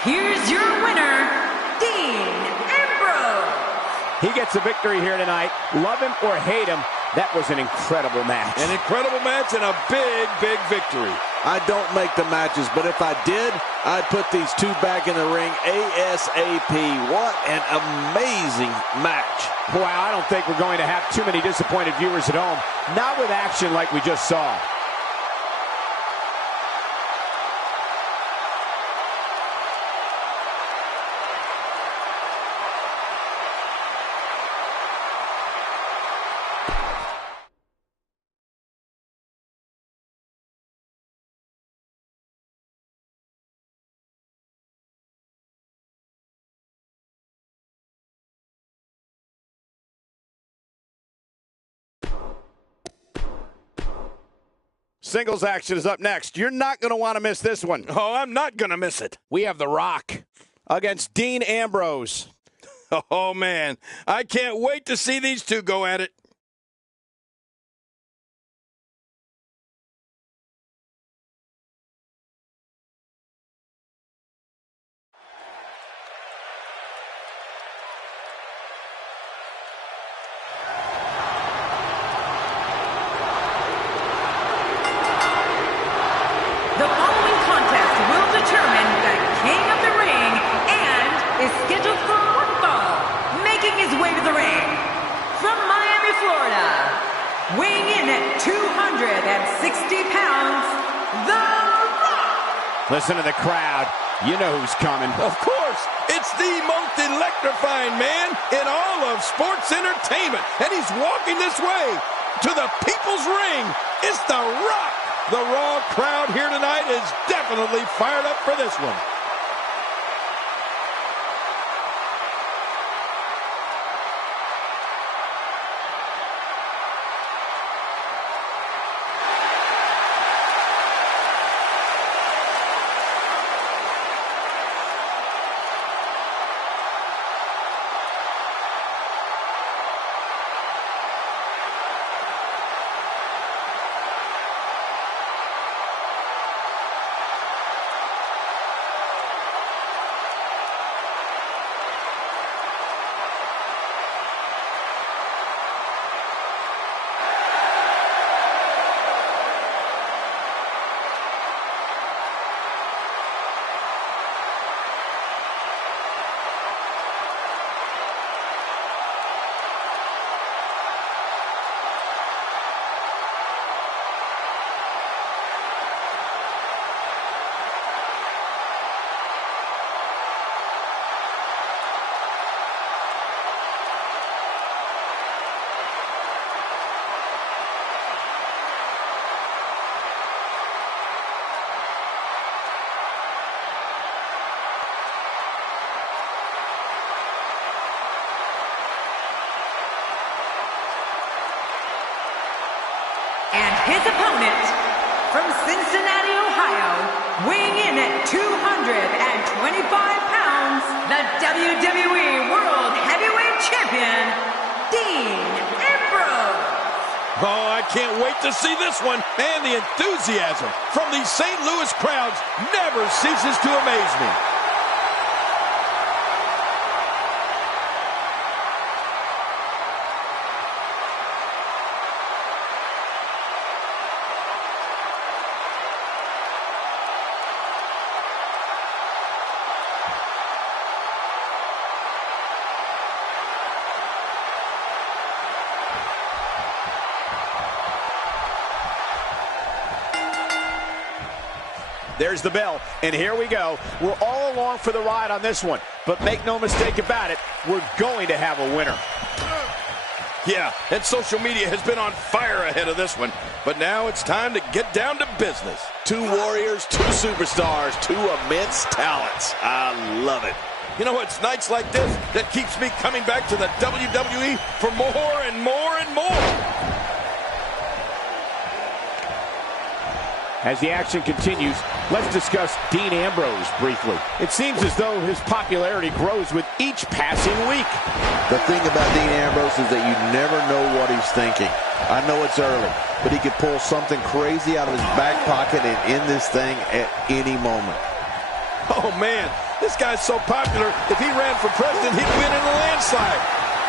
Here's your winner, Dean Ambrose. He gets a victory here tonight. Love him or hate him, that was an incredible match. An incredible match and a big, big victory. I don't make the matches, but if I did, I'd put these two back in the ring ASAP. What an amazing match. Wow, I don't think we're going to have too many disappointed viewers at home. Not with action like we just saw. Singles action is up next. You're not going to want to miss this one. Oh, I'm not going to miss it. We have The Rock against Dean Ambrose. Oh, man. I can't wait to see these two go at it. The following contest will determine the king of the ring and is scheduled for one fall, making his way to the ring at 260 pounds, The Rock. Listen to the crowd. You know who's coming. Of course, it's the most electrifying man in all of sports entertainment. And he's walking this way to the People's Ring. It's The Rock. The Raw crowd here tonight is definitely fired up for this one. And his opponent, from Cincinnati, Ohio, weighing in at 225 pounds, the WWE World Heavyweight Champion, Dean Ambrose. Oh, I can't wait to see this one. And the enthusiasm from these St. Louis crowds never ceases to amaze me. There's the bell, and here we go. We're all along for the ride on this one, but make no mistake about it, we're going to have a winner. Yeah, and social media has been on fire ahead of this one, but now it's time to get down to business. Two warriors, two superstars, two immense talents. I love it. You know, it's nights like this that keeps me coming back to the WWE for more and more and more. As the action continues, let's discuss Dean Ambrose briefly. It seems as though his popularity grows with each passing week. The thing about Dean Ambrose is that you never know what he's thinking. I know it's early, but he could pull something crazy out of his back pocket and end this thing at any moment. Oh, man, this guy's so popular, if he ran for president, he'd win in a landslide.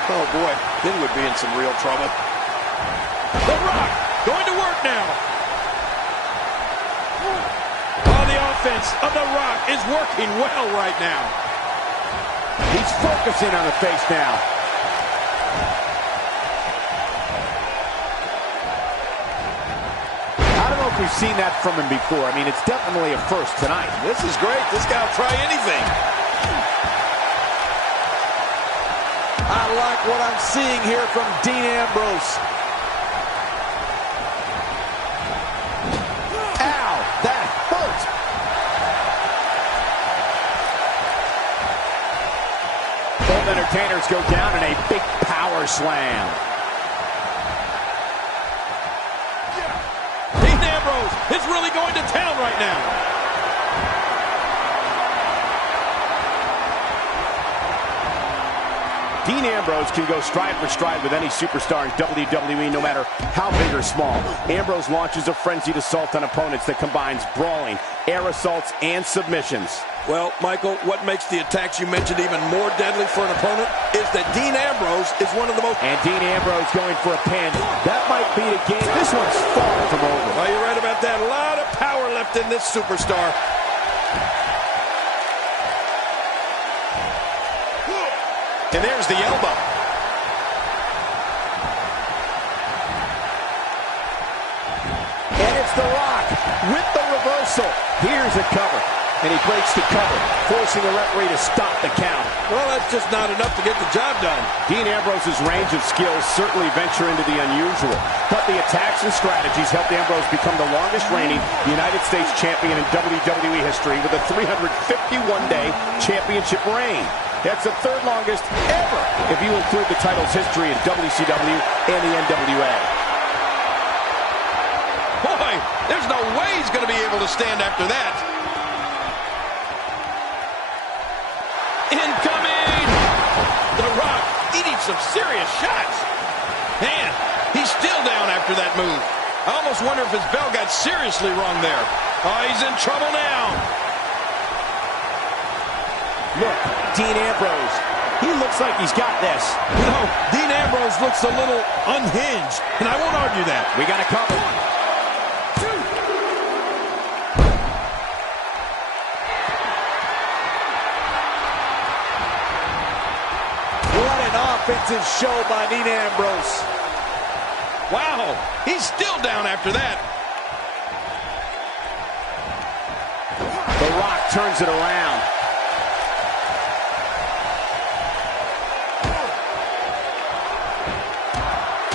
Oh, boy, then we'd be in some real trouble. The Rock going to work now. Offense of The Rock is working well right now. He's focusing on the face now. I don't know if we've seen that from him before. I mean, it's definitely a first tonight. This is great. This guy will try anything. I like what I'm seeing here from Dean Ambrose. Ow, that hurt. Both entertainers go down in a big power slam. Dean Ambrose is really going to town right now. Dean Ambrose can go stride for stride with any superstar in WWE, no matter how big or small. Ambrose launches a frenzied assault on opponents that combines brawling, air assaults, and submissions. Well, Michael, what makes the attacks you mentioned even more deadly for an opponent is that Dean Ambrose is one of the most... And Dean Ambrose going for a pin. That might be the game. This one's far from over. Well, you're right about that. A lot of power left in this superstar. And there's the elbow. with the reversal. Here's a cover. And he breaks the cover, forcing the referee to stop the count. Well, that's just not enough to get the job done. Dean Ambrose's range of skills certainly venture into the unusual, but the attacks and strategies helped Ambrose become the longest reigning United States champion in WWE history with a 351-day championship reign. That's the third longest ever if you include the title's history in WCW and the NWA. Boy, there's no way he's going to be able to stand after that. Incoming! The Rock eating some serious shots. Man, he's still down after that move. I almost wonder if his bell got seriously wrong there. Oh, he's in trouble now. Look, Dean Ambrose. He looks like he's got this. No, Dean Ambrose looks a little unhinged, and I won't argue that. We got to cover. Offensive show by Dean Ambrose. Wow, he's still down after that. The Rock turns it around.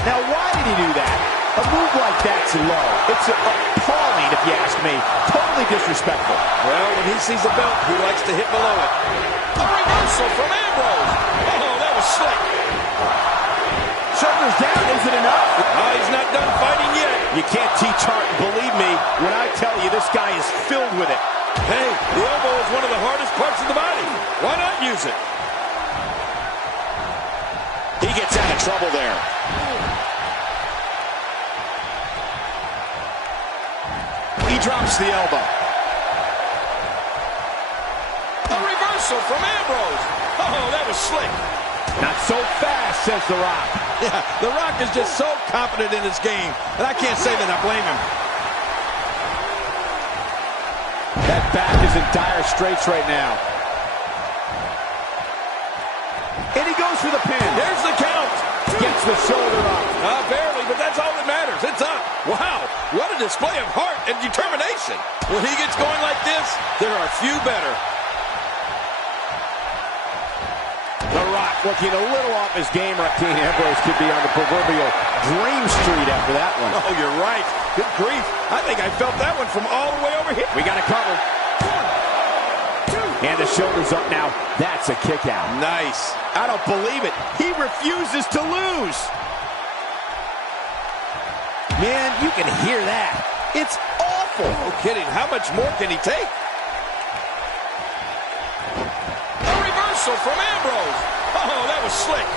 Now, why did he do that? A move like that's low. It's appalling, if you ask me. Totally disrespectful. Well, when he sees a belt, he likes to hit below it. A reversal from Ambrose. Oh, that was slick. Shoulders down, is it enough? Oh, he's not done fighting yet. You can't teach heart. Believe me when I tell you this guy is filled with it. Hey, the elbow is one of the hardest parts of the body. Why not use it? He gets out of trouble there. He drops the elbow. A reversal from Ambrose. Oh, that was slick. Not so fast, says The Rock. Yeah, The Rock is just so confident in his game, and I can't say that I blame him. That back is in dire straits right now. And he goes for the pin. There's the count. Gets the shoulder up. Barely, but that's all that matters. It's up. Wow, what a display of heart and determination. When he gets going like this, there are few better. The Rock looking a little off his game. Dean Ambrose could be on the proverbial dream street after that one. Oh, you're right. Good grief. I think I felt that one from all the way over here. We got to cover. And the shoulder's up now. That's a kick out. Nice. I don't believe it. He refuses to lose. Man, you can hear that. It's awful. No kidding. How much more can he take? A reversal from Ambrose. Oh, that was slick.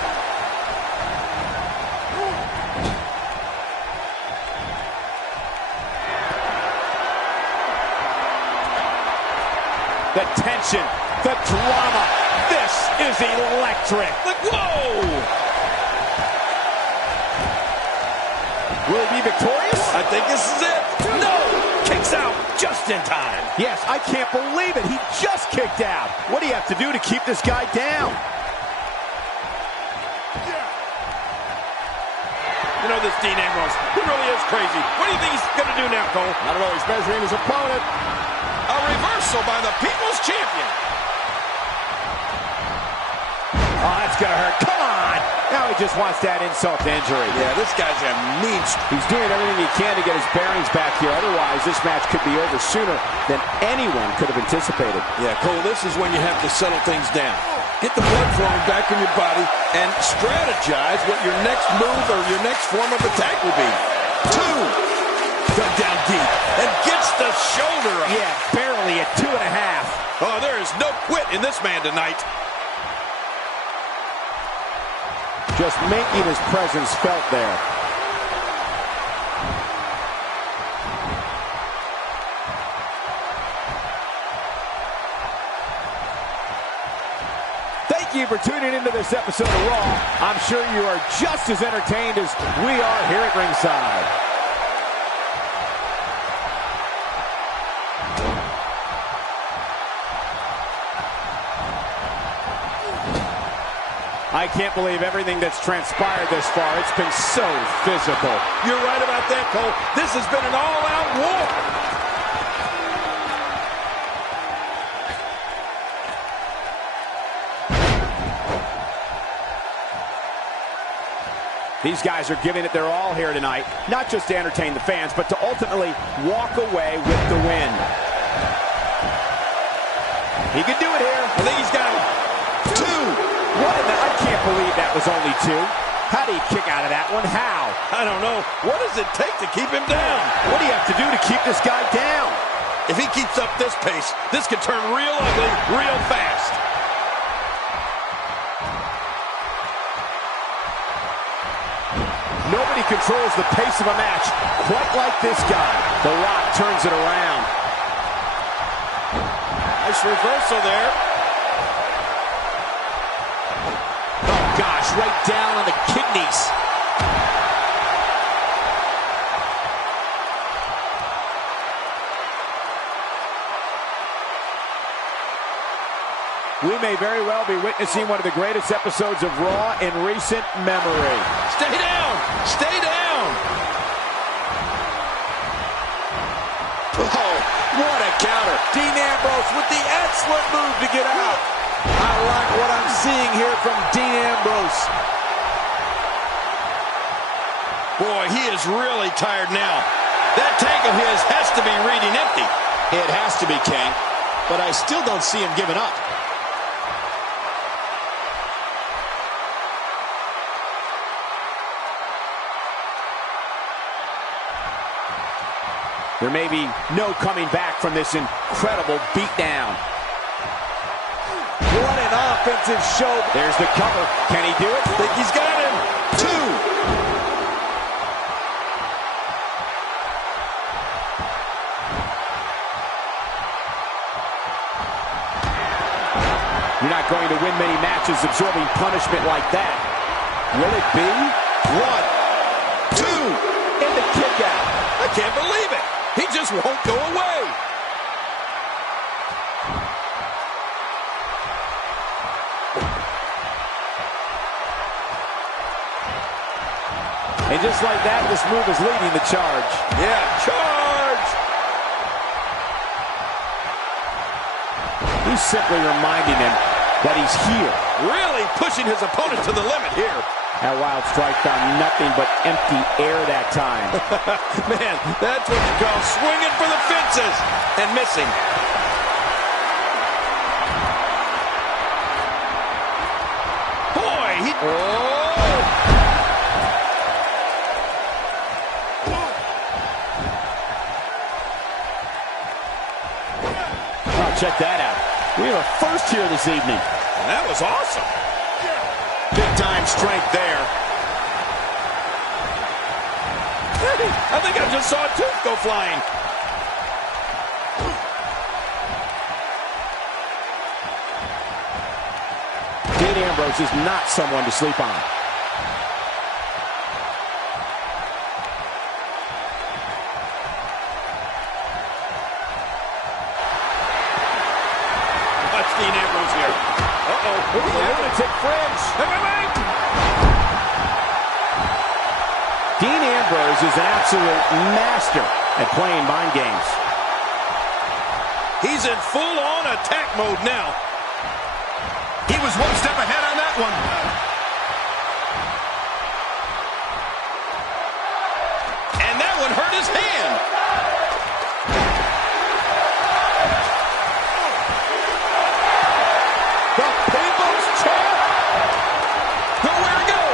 The tension, the drama. This is electric. Whoa! Will he be victorious? I think this is it. No! Kicks out just in time. Yes, I can't believe it. He just kicked out. What do you have to do to keep this guy down? You know this Dean Ambrose. He really is crazy. What do you think he's going to do now, Cole? I don't know. He's measuring his opponent. A reversal by the People's Champion. Oh, that's going to hurt. Come on. Now he just wants that insult to injury. Yeah, this guy's a mean streak. He's doing everything he can to get his bearings back here. Otherwise, this match could be over sooner than anyone could have anticipated. Yeah, Cole, this is when you have to settle things down. Get the blood flowing back in your body and strategize what your next move or your next form of attack will be. 2. Dug down deep and gets the shoulder up. Yeah, barely at 2.5. Oh, there is no quit in this man tonight. Just making his presence felt there. Thank you for tuning into this episode of Raw. I'm sure you are just as entertained as we are here at ringside. I can't believe everything that's transpired this far. It's been so physical. You're right about that, Cole. This has been an all-out war. These guys are giving it their all here tonight, not just to entertain the fans, but to ultimately walk away with the win. He can do it here. I think he's got him. 2. I can't believe that was only 2. How do you kick out of that one? How? I don't know. What does it take to keep him down? What do you have to do to keep this guy down? If he keeps up this pace, this could turn real ugly real fast. Nobody controls the pace of a match quite like this guy. The Rock turns it around. Nice reversal there. Oh, gosh, right down on the kidneys. We may very well be witnessing one of the greatest episodes of Raw in recent memory. Stay down! Stay down! Oh, what a counter. Dean Ambrose with the excellent move to get out. I like what I'm seeing here from Dean Ambrose. Boy, he is really tired now. That tank of his has to be reading empty. It has to be, King. But I still don't see him giving up. There may be no coming back from this incredible beatdown. What an offensive show. There's the cover. Can he do it? I think he's got him. 2. You're not going to win many matches absorbing punishment like that. Will it be? 1, 2. And the kick out. I can't believe it. He just won't go away. And just like that, this move is leading the charge. Yeah, charge! He's simply reminding him that he's here. Really pushing his opponent to the limit here. That wild strike found nothing but empty air that time. Man, that's what you call swinging for the fences and missing. Boy, he... Oh! Oh, check that out. We have a first here this evening. And that was awesome. Big-time strength there. I think I just saw a tooth go flying. Dean Ambrose is not someone to sleep on. Watch Dean Ambrose here. Uh-oh. Here's the lunatic fringe. Wait. Dean Ambrose is an absolute master at playing mind games. He's in full-on attack mode now. He was one step ahead on that one. And that one hurt his hand. The People's Champ. Nowhere to go.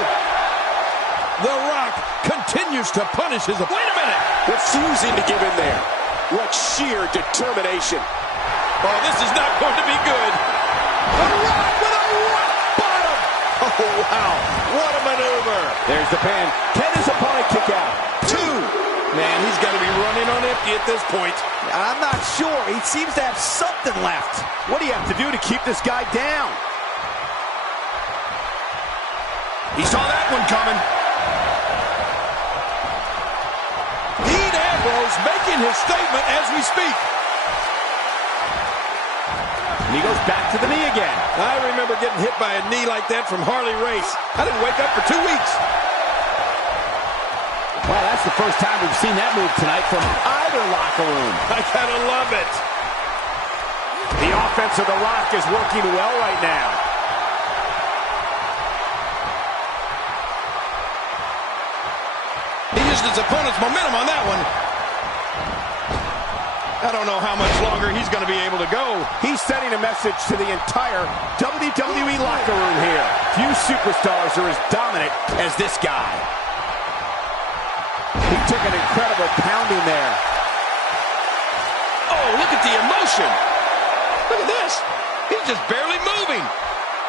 The Rock continues to punish his... Wait a minute. Refusing to give in there. What sheer determination. Oh, this is not going to be good. The Rock with a rock bottom. Oh, wow. What a maneuver. There's the pin. Can his opponent kick out? 2. Man, he's got to be running on empty at this point. I'm not sure. He seems to have something left. What do you have to do to keep this guy down? He saw that one coming. Dean Ambrose making his statement as we speak. And he goes back to the knee again. I remember getting hit by a knee like that from Harley Race. I didn't wake up for 2 weeks. Well, that's the first time we've seen that move tonight from either locker room. I gotta love it. The offense of The Rock is working well right now. pushed his opponent's momentum on that one. I don't know how much longer he's going to be able to go. He's sending a message to the entire WWE locker room here. Few superstars are as dominant as this guy. He took an incredible pounding there. Oh, look at the emotion. Look at this. He's just barely moving.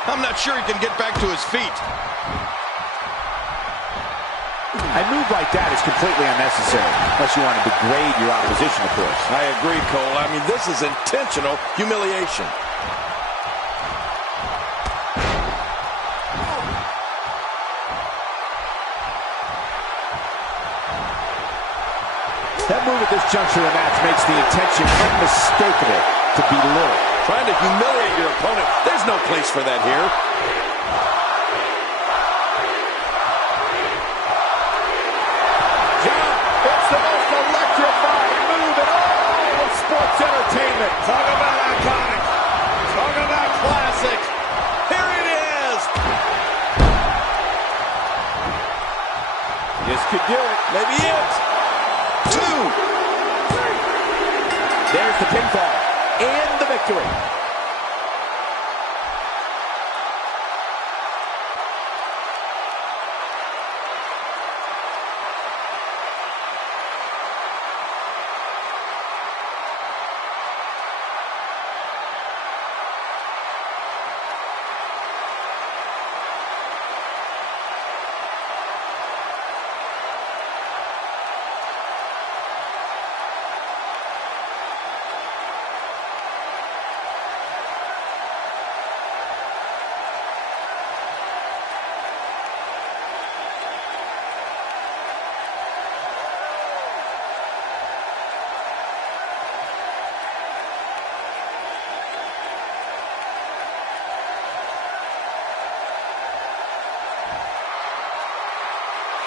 I'm not sure he can get back to his feet. A move like that is completely unnecessary, unless you want to degrade your opposition, of course. I agree, Cole. I mean, this is intentional humiliation. That move at this juncture of the match makes the intention unmistakable to belittle. Trying to humiliate your opponent. There's no place for that here. It's the most electrifying move in all of sports entertainment. Talk about iconic. Talk about classic. Here it is. This could do it. Maybe it. 2. There's the pinfall and the victory.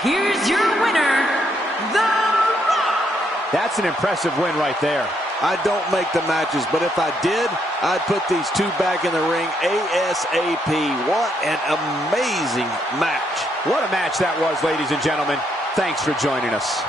Here's your winner, The Rock. That's an impressive win right there. I don't make the matches, but if I did, I'd put these two back in the ring ASAP. What an amazing match. What a match that was, ladies and gentlemen. Thanks for joining us.